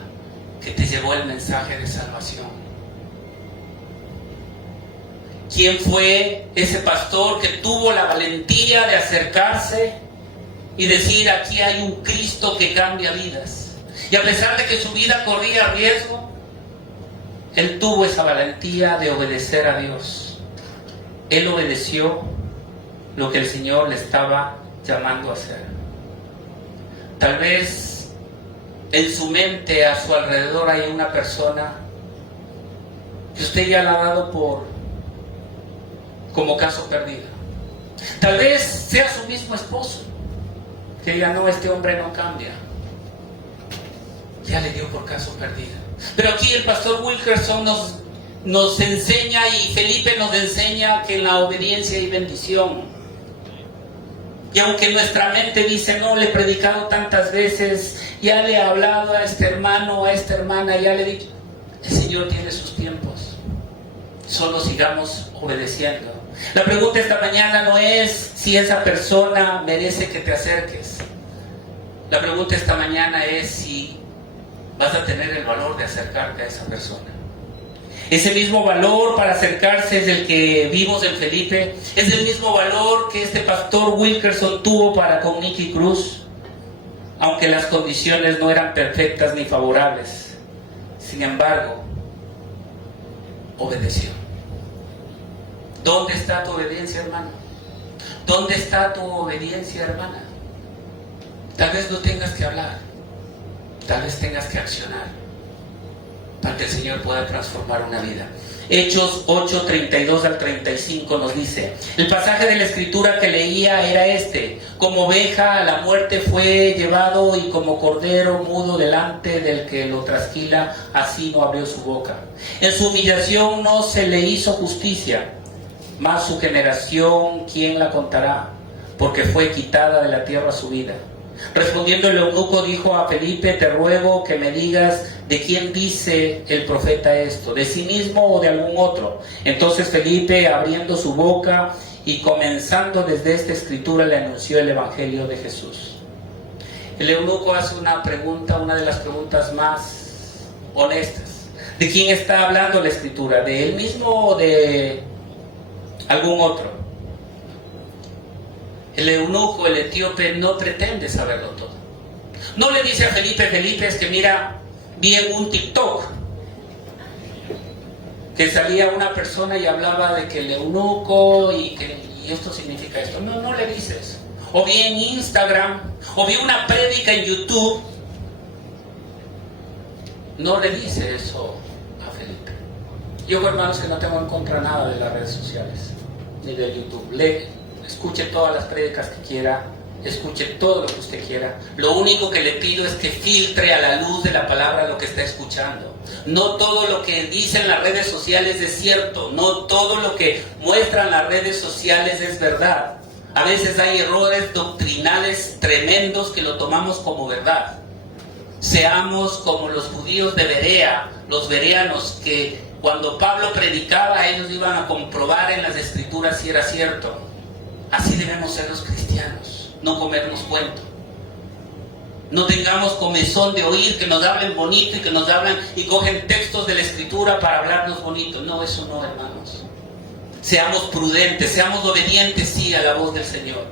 que te llevó el mensaje de salvación? ¿Quién fue ese pastor que tuvo la valentía de acercarse y decir: aquí hay un Cristo que cambia vidas? Y a pesar de que su vida corría riesgo, él tuvo esa valentía de obedecer a Dios. Él obedeció lo que el Señor le estaba llamando a hacer. Tal vez en su mente, a su alrededor, hay una persona que usted ya la ha dado como caso perdido. Tal vez sea su mismo esposo, que diga: no, este hombre no cambia. Ya le dio por caso perdido. Pero aquí el pastor Wilkerson nos enseña, y Felipe nos enseña, que en la obediencia hay bendición. Y aunque nuestra mente dice: no, le he predicado tantas veces, ya le he hablado a este hermano, a esta hermana, ya le he dicho, el Señor tiene sus tiempos. Solo sigamos obedeciendo. La pregunta esta mañana no es si esa persona merece que te acerques. La pregunta esta mañana es si vas a tener el valor de acercarte a esa persona. Ese mismo valor para acercarse es el que vimos en Felipe, es el mismo valor que este pastor Wilkerson tuvo para con Nicky Cruz, aunque las condiciones no eran perfectas ni favorables. Sin embargo, obedeció. ¿Dónde está tu obediencia, hermano? ¿Dónde está tu obediencia, hermana? Tal vez no tengas que hablar, tal vez tengas que accionar, para que el Señor pueda transformar una vida. Hechos 8, 32 al 35 nos dice, el pasaje de la escritura que leía era este: como oveja a la muerte fue llevado, y como cordero mudo delante del que lo trasquila, así no abrió su boca. En su humillación no se le hizo justicia, mas su generación, ¿quién la contará? Porque fue quitada de la tierra su vida. Respondiendo el eunuco dijo a Felipe, te ruego que me digas de quién dice el profeta esto, de sí mismo o de algún otro. Entonces Felipe, abriendo su boca y comenzando desde esta escritura, le anunció el evangelio de Jesús. El eunuco hace una pregunta, una de las preguntas más honestas. ¿De quién está hablando la escritura? ¿De él mismo o de algún otro? El eunuco, el etíope, no pretende saberlo todo. No le dice a Felipe, Felipe, es que mira, vi en un TikTok que salía una persona y hablaba de que el eunuco y esto significa esto. No, no le dice eso. O vi en Instagram, o vi una prédica en YouTube. No le dice eso a Felipe. Yo, hermanos, que no tengo en contra nada de las redes sociales, ni de YouTube. Escuche todas las prédicas que quiera, escuche todo lo que usted quiera. Lo único que le pido es que filtre a la luz de la palabra lo que está escuchando. No todo lo que dicen las redes sociales es cierto, no todo lo que muestran las redes sociales es verdad. A veces hay errores doctrinales tremendos que lo tomamos como verdad. Seamos como los judíos de Berea, los bereanos, que cuando Pablo predicaba ellos iban a comprobar en las escrituras si era cierto. Así debemos ser los cristianos, no comernos cuento. No tengamos comezón de oír que nos hablen bonito y que nos hablan y cogen textos de la escritura para hablarnos bonito. No, eso no, hermanos. Seamos prudentes, seamos obedientes, sí, a la voz del Señor.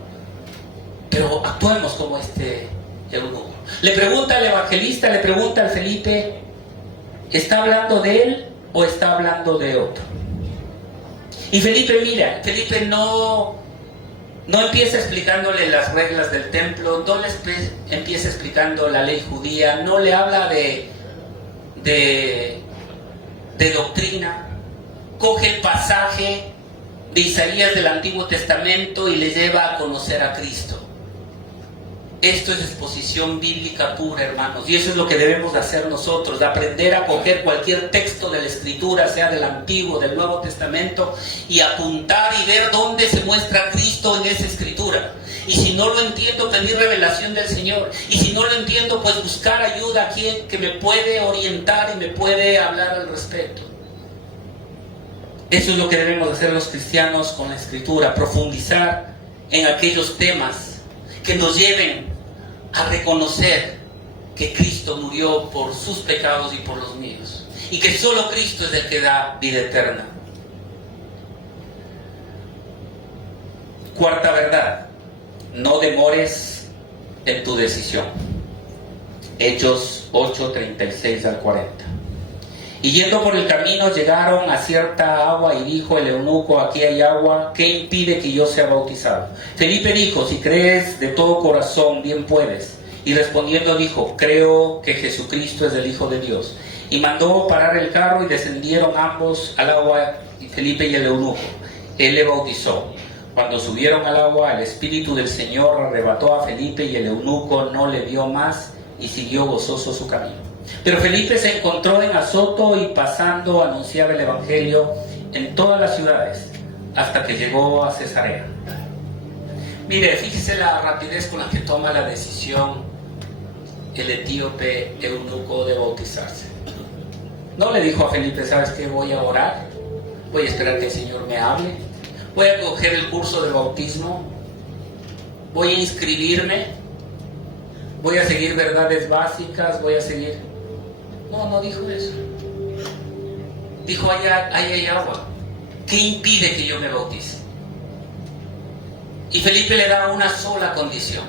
Pero actuemos como este eunuco. Le pregunta al evangelista, le pregunta al Felipe, ¿está hablando de él o está hablando de otro? Y Felipe, mira, Felipe no empieza explicándole las reglas del templo, no les empieza explicando la ley judía, no le habla de doctrina. Coge el pasaje de Isaías del Antiguo Testamento y le lleva a conocer a Cristo. Esto es exposición bíblica pura, hermanos, y eso es lo que debemos hacer nosotros, de aprender a coger cualquier texto de la Escritura, sea del Antiguo, del Nuevo Testamento, y apuntar y ver dónde se muestra Cristo en esa Escritura. Y si no lo entiendo, pedir revelación del Señor. Y si no lo entiendo, pues buscar ayuda a quien que me puede orientar y me puede hablar al respecto. Eso es lo que debemos hacer los cristianos con la Escritura, profundizar en aquellos temas que nos lleven a reconocer que Cristo murió por sus pecados y por los míos, y que solo Cristo es el que da vida eterna. Cuarta verdad: no demores en tu decisión. Hechos 8, 36 al 40. Y yendo por el camino llegaron a cierta agua, y dijo el eunuco, aquí hay agua, ¿qué impide que yo sea bautizado? Felipe dijo, si crees de todo corazón, bien puedes. Y respondiendo dijo, creo que Jesucristo es el Hijo de Dios. Y mandó parar el carro y descendieron ambos al agua, Felipe y el eunuco. Él le bautizó. Cuando subieron al agua, el Espíritu del Señor arrebató a Felipe, y el eunuco no le vio más y siguió gozoso su camino. Pero Felipe se encontró en Azoto y pasando anunciaba el Evangelio en todas las ciudades hasta que llegó a Cesarea. Mire, fíjese la rapidez con la que toma la decisión el etíope eunuco de bautizarse. No le dijo a Felipe, ¿sabes qué? Voy a orar, voy a esperar que el Señor me hable, voy a coger el curso de bautismo, voy a inscribirme, voy a seguir verdades básicas, voy a seguir... No dijo eso. Dijo, ahí hay agua. ¿Qué impide que yo me bautice? Y Felipe le da una sola condición.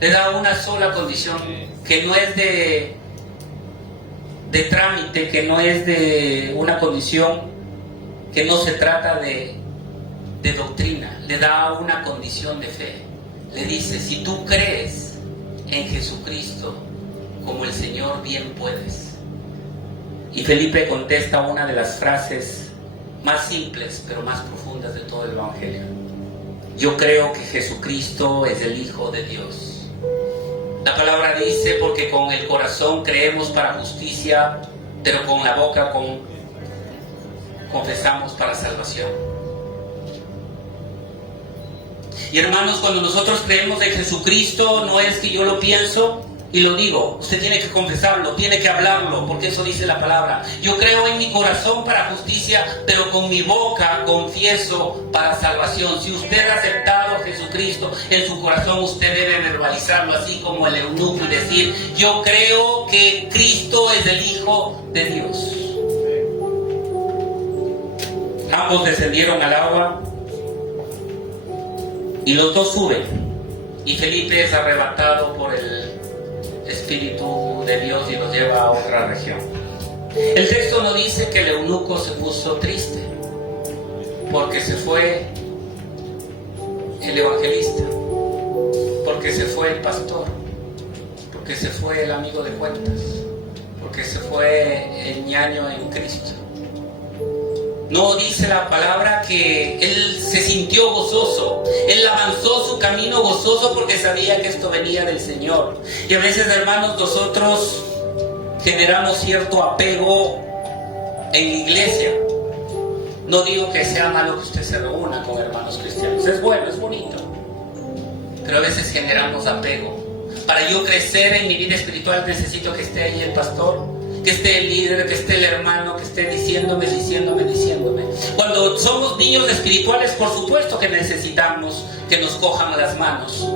Le da una sola condición, que no es de trámite, que no es de una condición, que no se trata de doctrina. Le da una condición de fe. Le dice, si tú crees en Jesucristo como el Señor, bien puedes. Y Felipe contesta una de las frases más simples pero más profundas de todo el Evangelio. Yo creo que Jesucristo es el Hijo de Dios. La palabra dice, porque con el corazón creemos para justicia, pero con la boca confesamos para salvación. Y hermanos, cuando nosotros creemos en Jesucristo, no es que yo lo pienso y lo digo. Usted tiene que confesarlo, tiene que hablarlo, porque eso dice la palabra. Yo creo en mi corazón para justicia, pero con mi boca confieso para salvación. Si usted ha aceptado a Jesucristo en su corazón, usted debe verbalizarlo así como el eunuco y decir, yo creo que Cristo es el Hijo de Dios. Ambos descendieron al agua y los dos suben, y Felipe es arrebatado por el Espíritu de Dios y los lleva a otra región. El texto no dice que el eunuco se puso triste porque se fue el evangelista, porque se fue el pastor, porque se fue el amigo de cuentas, porque se fue el ñaño en Cristo. No, dice la palabra que él se sintió gozoso, él avanzó su camino gozoso porque sabía que esto venía del Señor. Y a veces, hermanos, nosotros generamos cierto apego en la iglesia. No digo que sea malo que usted se reúna con hermanos cristianos, es bueno, es bonito, pero a veces generamos apego. Para yo crecer en mi vida espiritual necesito que esté ahí el pastor, que esté el líder, que esté el hermano, que esté diciéndome. Cuando somos niños espirituales, por supuesto que necesitamos que nos cojan las manos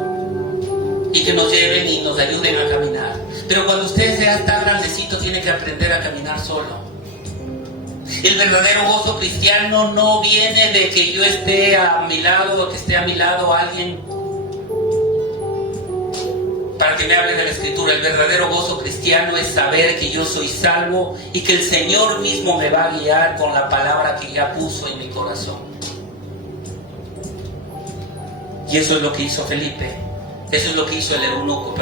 y que nos lleven y nos ayuden a caminar. Pero cuando usted ya está grandecito, tiene que aprender a caminar solo. El verdadero gozo cristiano no viene de que yo esté a mi lado o que esté a mi lado alguien para que me hable de la Escritura. El verdadero gozo cristiano es saber que yo soy salvo y que el Señor mismo me va a guiar con la palabra que ya puso en mi corazón. Y eso es lo que hizo Felipe, eso es lo que hizo el eunuco,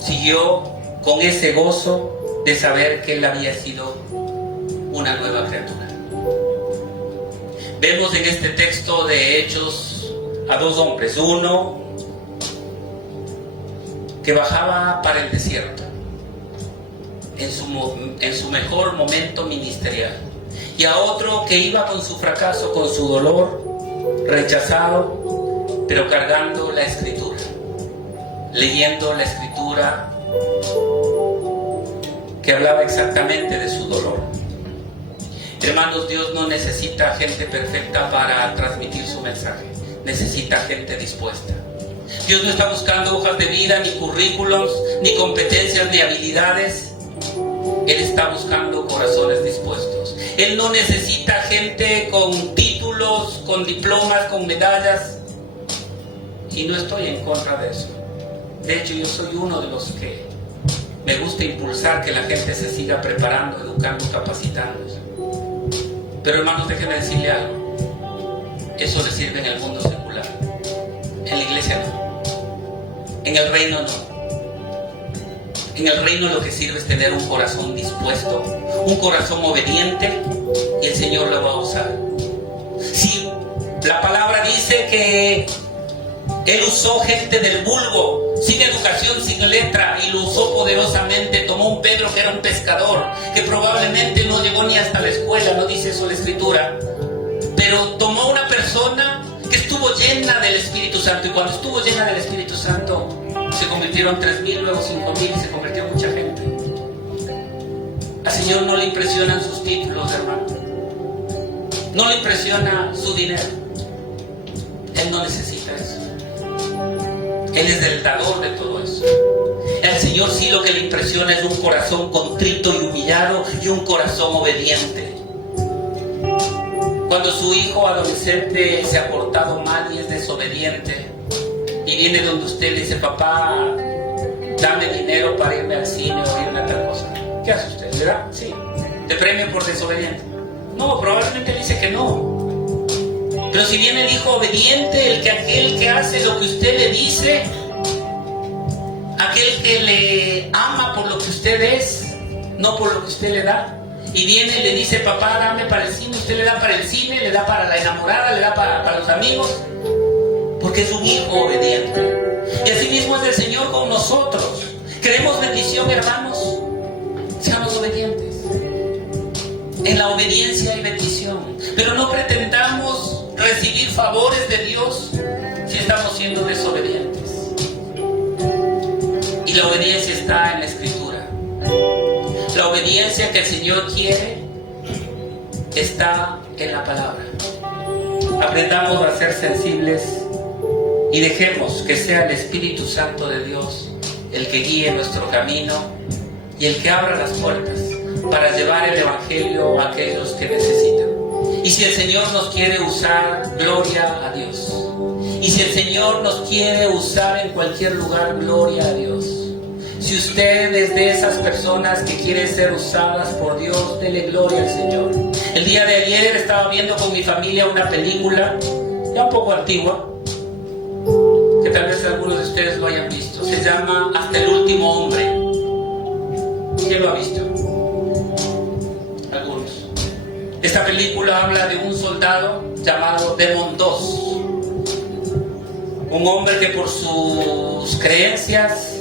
siguió con ese gozo de saber que él había sido una nueva criatura. Vemos en este texto de Hechos a dos hombres, uno que bajaba para el desierto en su mejor momento ministerial, y a otro que iba con su fracaso, con su dolor, rechazado, pero cargando la Escritura, leyendo la Escritura que hablaba exactamente de su dolor. Hermanos, Dios no necesita gente perfecta para transmitir su mensaje, necesita gente dispuesta. Dios no está buscando hojas de vida, ni currículums, ni competencias, ni habilidades. Él está buscando corazones dispuestos. Él no necesita gente con títulos, con diplomas, con medallas. Y no estoy en contra de eso. De hecho, yo soy uno de los que me gusta impulsar que la gente se siga preparando, educando, capacitándose. Pero hermanos, déjenme decirle algo. Eso le sirve en el mundo secular. En la iglesia no. En el reino no. En el reino lo que sirve es tener un corazón dispuesto, un corazón obediente, y el Señor lo va a usar. Si la palabra dice que Él usó gente del vulgo, sin educación, sin letra, y lo usó poderosamente, tomó un Pedro que era un pescador, que probablemente no llegó ni hasta la escuela, no dice eso la Escritura, pero tomó una persona que estuvo llena del Espíritu Santo, y cuando estuvo llena del Espíritu Santo se convirtieron 3,000, luego 5,000, y se convirtió mucha gente. Al Señor no le impresionan sus títulos, hermano, no le impresiona su dinero. Él no necesita eso. Él es el dador de todo eso. Al Señor sí lo que le impresiona es un corazón contrito y humillado, y un corazón obediente. Cuando su hijo adolescente se ha portado mal y es desobediente, y viene donde usted le dice: papá, dame dinero para irme al cine o irme a tal cosa, ¿qué hace usted? ¿Le da? Sí. ¿Te premia por desobediente? No, probablemente le dice que no. Pero si viene el hijo obediente, aquel que hace lo que usted le dice, aquel que le ama por lo que usted es, no por lo que usted le da, y viene y le dice, papá, dame para el cine, usted le da para el cine, le da para la enamorada, le da para los amigos, porque es un hijo obediente. Y así mismo es el Señor con nosotros. ¿Queremos bendición, hermanos? Seamos obedientes. En la obediencia hay bendición, pero no pretendamos recibir favores de Dios si estamos siendo desobedientes. Y la obediencia está en la Escritura. La obediencia que el Señor quiere está en la palabra. Aprendamos a ser sensibles y dejemos que sea el Espíritu Santo de Dios el que guíe nuestro camino y el que abra las puertas para llevar el Evangelio a aquellos que necesitan. Y si el Señor nos quiere usar, gloria a Dios. Y si el Señor nos quiere usar en cualquier lugar, gloria a Dios. Si usted es de esas personas que quieren ser usadas por Dios, dele gloria al Señor. El día de ayer estaba viendo con mi familia una película ya un poco antigua, que tal vez algunos de ustedes lo hayan visto. Se llama Hasta el último hombre. ¿Quién lo ha visto? Algunos. Esta película habla de un soldado llamado Demon 2. Un hombre que por sus creencias,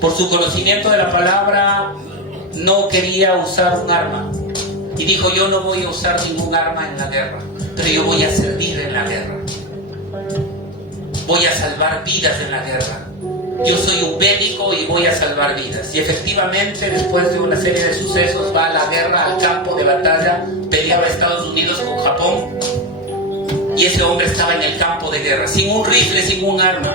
por su conocimiento de la palabra, no quería usar un arma. Y dijo, yo no voy a usar ningún arma en la guerra, pero yo voy a servir en la guerra. Voy a salvar vidas en la guerra. Yo soy un médico y voy a salvar vidas. Y efectivamente, después de una serie de sucesos, va a la guerra, al campo de batalla, peleaba Estados Unidos con Japón. Y ese hombre estaba en el campo de guerra, sin un rifle, sin un arma.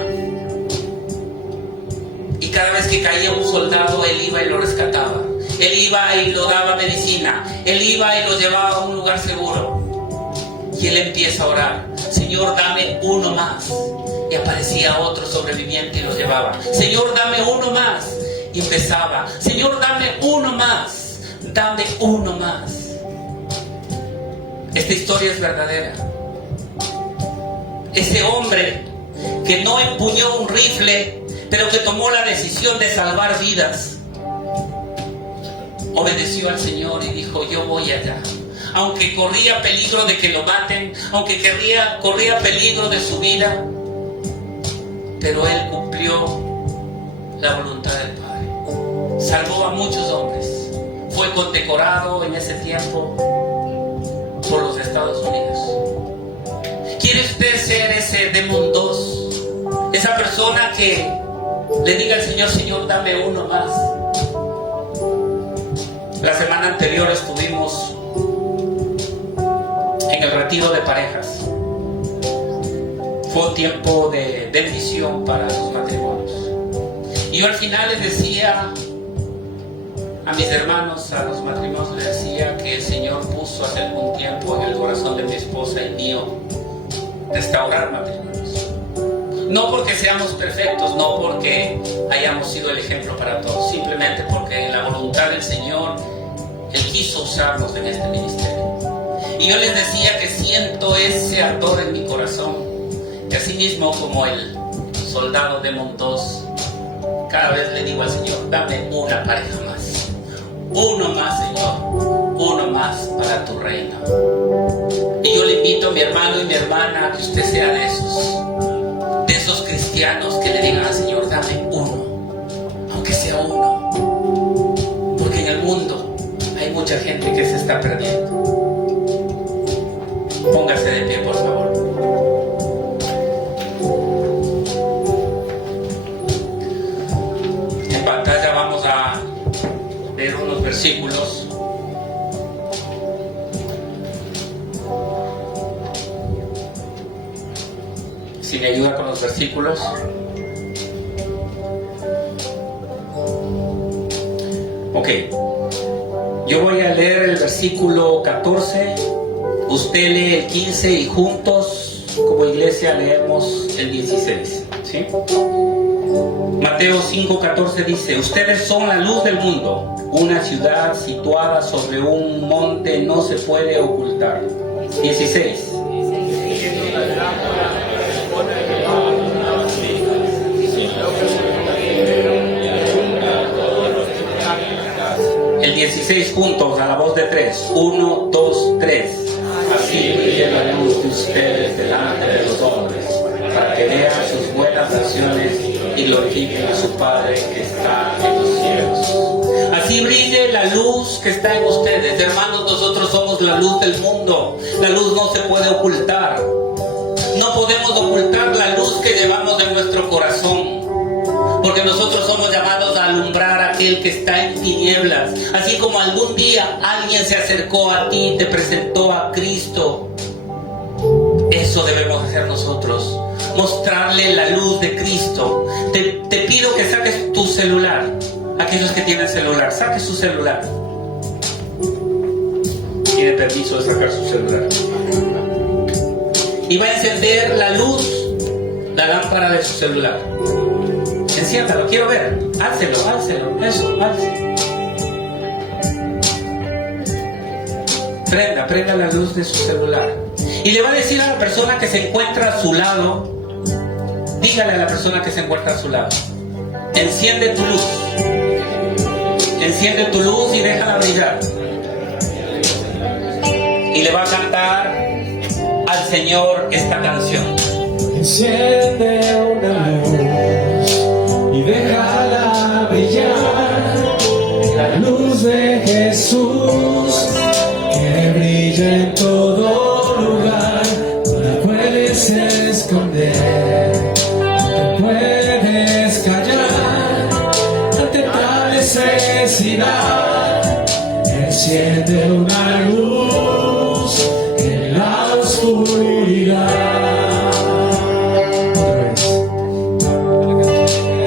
Y cada vez que caía un soldado, él iba y lo rescataba. Él iba y lo daba medicina. Él iba y lo llevaba a un lugar seguro. Y él empieza a orar. Señor, dame uno más. Y aparecía otro sobreviviente y lo llevaba. Señor, dame uno más. Y empezaba. Señor, dame uno más. Dame uno más. Esta historia es verdadera. Ese hombre que no empuñó un rifle, pero que tomó la decisión de salvar vidas, obedeció al Señor y dijo, yo voy allá. Aunque corría peligro de que lo maten, aunque corría peligro de su vida, pero él cumplió la voluntad del Padre. Salvó a muchos hombres. Fue condecorado en ese tiempo por los Estados Unidos. ¿Quiere usted ser ese Demon 2? Esa persona que le diga al Señor, Señor, dame uno más. La semana anterior estuvimos en el retiro de parejas. Fue un tiempo de bendición para sus matrimonios. Y yo al final les decía a mis hermanos, a los matrimonios, les decía que el Señor puso hace algún tiempo en el corazón de mi esposa y mío restaurar matrimonios. No porque seamos perfectos, no porque hayamos sido el ejemplo para todos, simplemente porque en la voluntad del Señor Él quiso usarnos en este ministerio. Y yo les decía que siento ese ardor en mi corazón, y así mismo como el soldado Demon 2, cada vez le digo al Señor, dame una pareja más, uno más, Señor, uno más para tu reino. Y yo le invito a mi hermano y mi hermana a que usted sea de esos cristianos que le digan al Señor, dame uno, aunque sea uno, porque en el mundo hay mucha gente que se está perdiendo. Póngase de pie, por favor. En pantalla vamos a leer unos versículos. Si me ayuda con los versículos. Ok. Yo voy a leer el versículo 14. Usted lee el 15 y juntos, como iglesia, leemos el 16. ¿Sí? Mateo 5:14 dice: ustedes son la luz del mundo. Una ciudad situada sobre un monte no se puede ocultar. 16. El 16 juntos, a la voz de 3. 1, 2, 3. Así brille la luz de ustedes delante de los hombres, para que vean sus buenas acciones y glorifiquen a su Padre que está en los cielos. Así brille la luz que está en ustedes. Hermanos, nosotros somos la luz del mundo. La luz no se puede ocultar. No podemos ocultar la luz que llevamos en nuestro corazón, porque nosotros somos llamados a alumbrar a aquel que está en tinieblas. Así como algún día alguien se acercó a ti y te presentó a Cristo, eso debemos hacer nosotros, mostrarle la luz de Cristo. Te pido que saques tu celular. Aquellos que tienen celular, saque su celular. Tiene permiso de sacar su celular. Y va a encender la luz, la lámpara de su celular. Enciéndalo, quiero ver. Álcelo, eso, álcelo. Prenda la luz de su celular. Y le va a decir a la persona que se encuentra a su lado, dígale a la persona que se encuentra a su lado: enciende tu luz. Enciende tu luz y déjala brillar. Y le va a cantar al Señor esta canción. Enciende una luz y déjala brillar, la luz de Jesús que brilla en todo lugar. No la puedes esconder, no te puedes callar ante tal necesidad. Enciende una luz en la oscuridad.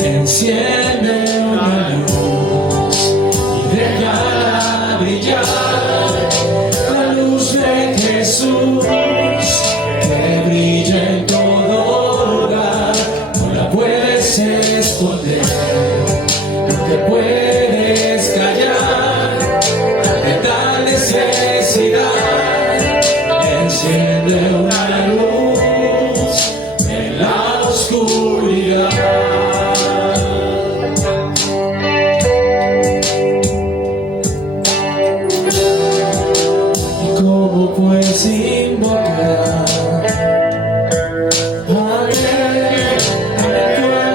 Enciende una luz y déjala brillar, la luz de Jesús que brilla en todo lugar. No la puedes esconder, no te puedes callar ante tal necesidad. Enciende una luz en la oscuridad. ¿Cómo puedes invocar a aquel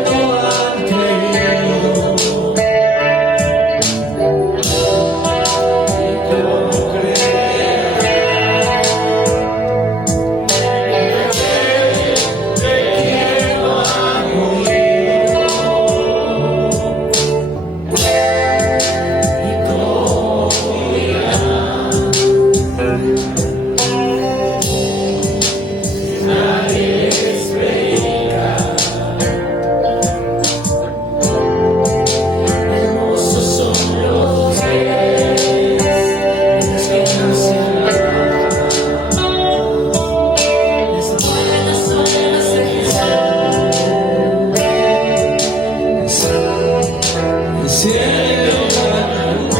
cuando han creído? ¿Cómo creer que no han oído? ¿Y cómo nadie explica? Hermosos son los pies que nacen después las olas de Jesús. Enciende una luz,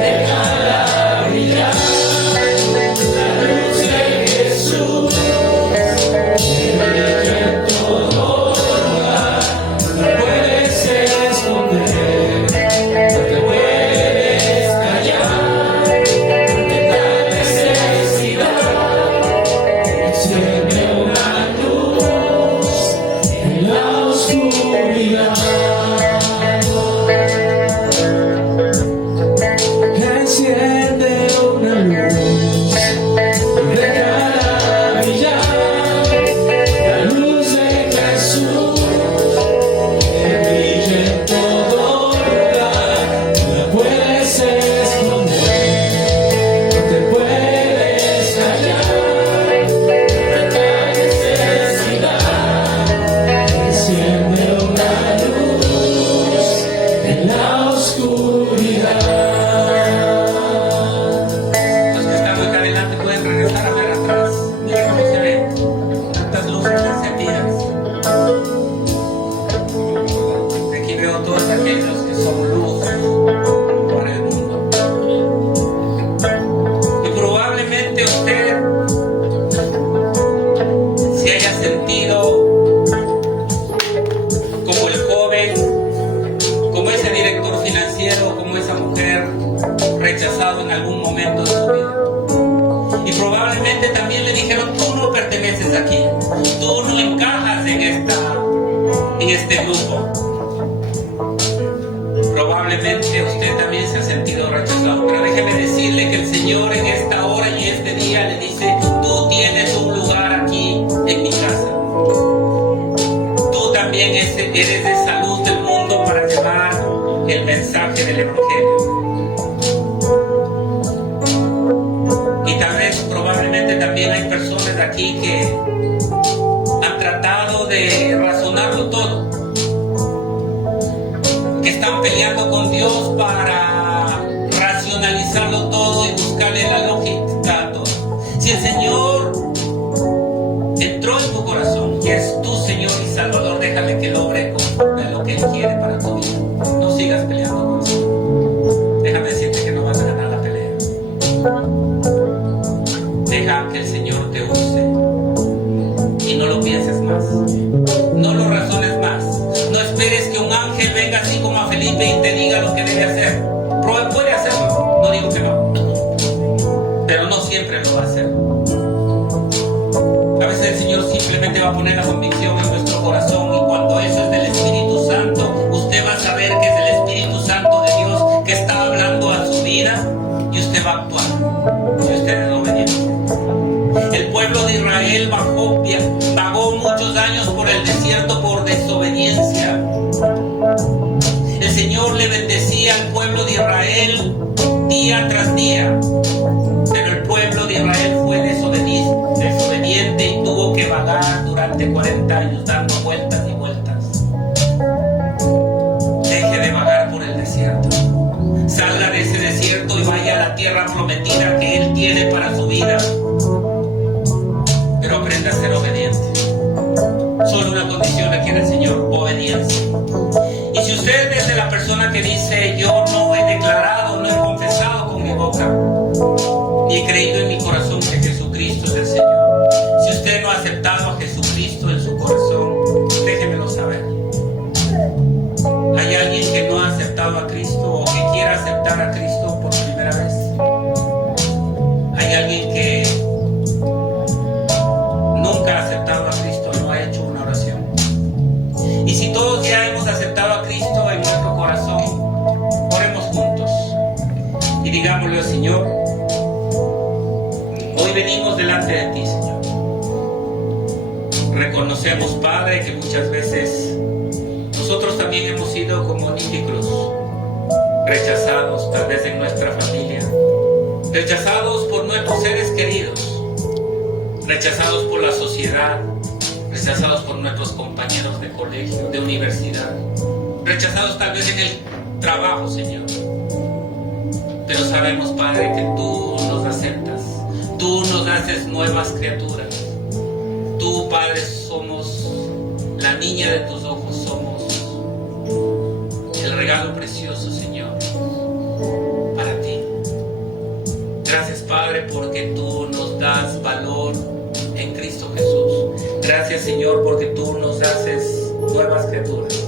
déjala brillar, la luz de Jesús que brilla en todo lugar. No te puedes esconder, no te puedes callar ante tal necesidad. Enciende una luz en la oscuridad. Enciende una luz y déjala brillar, la luz de Jesús que brilla en todo lugar. No la puedes esconder, no te puedes callar ante tal necesidad. Enciende una luz en la oscuridad. Los que están acá adelante pueden regresar a ver atrás. Miren cómo se ve. Tantas luces encendidas. Aquí veo todos aquellos que son luz para el mundo. Y probablemente usted se haya sentido como el joven, como ese director financiero como esa mujer rechazado en algún momento de su vida. Y probablemente también le dijeron, tú no perteneces aquí, tú no encajas en este grupo. Probablemente usted también se ha sentido rechazado, pero déjeme decirle que el Señor en esta hora y este día le dice, tú tienes un lugar aquí en mi casa. Tú también eres esa luz del mundo para llevar el mensaje del Evangelio. Y tal vez probablemente también hay personas aquí que han tratado de razonarlo todo, que están peleando con Dios para racionalizarlo todo y buscarle la lógica a todo. Si el Señor entró en tu corazón y es tu Señor y Salvador, déjale que lo obre conforme a lo que Él quiere para tu vida. No sigas peleando con Él. Déjame decirte que no vas a ganar la pelea. Deja que el Señor te use y no lo pienses más, no lo razones más. No esperes que un ángel venga así como a Felipe y te diga lo que debe hacer. Puede hacerlo, no digo que no, pero no siempre lo va a hacer. A veces el Señor simplemente va a poner la convicción en nuestro corazón, y cuando eso es del Espíritu Santo, usted va a saber que es el Espíritu Santo de Dios que está hablando a su vida, y usted va a actuar si usted es obediente. El pueblo de Israel vagó muchos años por el desierto por desobediencia. El Señor le bendecía al pueblo de Israel día tras día, pero el pueblo de Israel fue desobediente y tuvo que vagar durante 40 años dando vueltas y vueltas. Deje de vagar por el desierto. Salga de ese desierto y vaya a la tierra prometida que Él tiene para su vida. Pero aprenda a ser obediente. Solo una condición aquí en el Señor: obediencia. Y si usted es de la persona que dice, yo no he declarado, no he confesado con mi boca, ni he creído en mi corazón que Jesucristo es el Señor, si usted no ha aceptado a Jesucristo en su corazón, déjemelo saber. ¿Hay alguien que no ha aceptado a Cristo o que quiera aceptar a Cristo por primera vez? ¿Hay alguien que nunca ha aceptado a Cristo, no ha hecho una oración? Y si todos ya hemos aceptado a Cristo en nuestro corazón, oremos juntos y digámosle al Señor: hoy venimos delante de ti, Señor. Reconocemos, Padre, que muchas veces nosotros también hemos sido como niños y cruz, rechazados tal vez en nuestra familia, rechazados por nuestros seres queridos, rechazados por la sociedad, rechazados por nuestros compañeros de colegio, de universidad, rechazados tal vez en el trabajo, Señor. Pero sabemos, Padre, que tú nos aceptas, tú nos haces nuevas criaturas. Tú, Padre, somos la niña de tus ojos, somos el regalo precioso, Señor, para ti. Gracias, Padre, porque tú nos das valor en Cristo Jesús. Gracias, Señor, porque tú nos haces nuevas criaturas.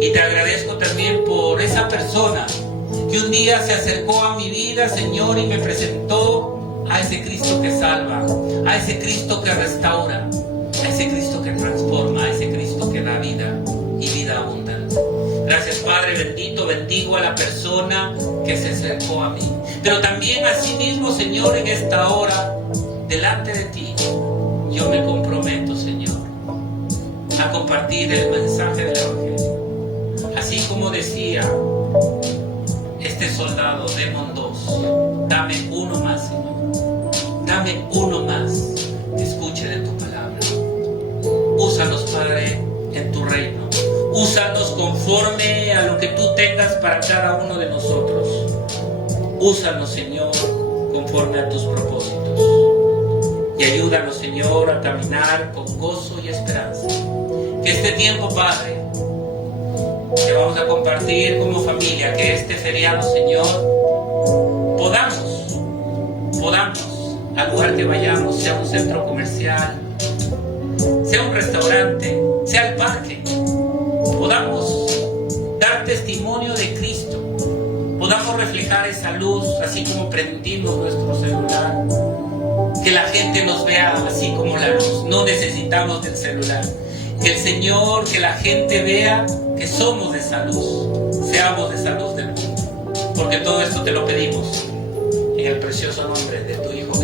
Y te agradezco también por esa persona que un día se acercó a mi vida, Señor, y me presentó a ese Cristo que salva, a ese Cristo que restaura, a ese Cristo que transforma, a ese Cristo que da vida y vida abundante. Gracias, Padre bendito, bendigo a la persona que se acercó a mí. Pero también a sí mismo, Señor, en esta hora, delante de ti, yo me comprometo, Señor, a compartir el mensaje del Evangelio. Así como decía este soldado de Mondos: dame uno más, Señor, dame uno más que escuche de tu palabra. Úsanos, Padre, en tu reino. Úsanos conforme a lo que tú tengas para cada uno de nosotros. Úsanos, Señor, conforme a tus propósitos. Y ayúdanos, Señor, a caminar con gozo y esperanza. Que este tiempo, Padre, que vamos a compartir como familia, que este feriado, Señor, podamos, al lugar que vayamos, sea un centro comercial, sea un restaurante, sea el parque, podamos dar testimonio de Cristo, podamos podamos reflejar esa luz, así como prendimos nuestro celular. Que la gente nos vea así como la luz. No necesitamos del celular. Que el Señor, que la gente vea que somos de esa luz. Seamos de esa luz del mundo. Porque todo esto te lo pedimos en el precioso nombre de tu Hijo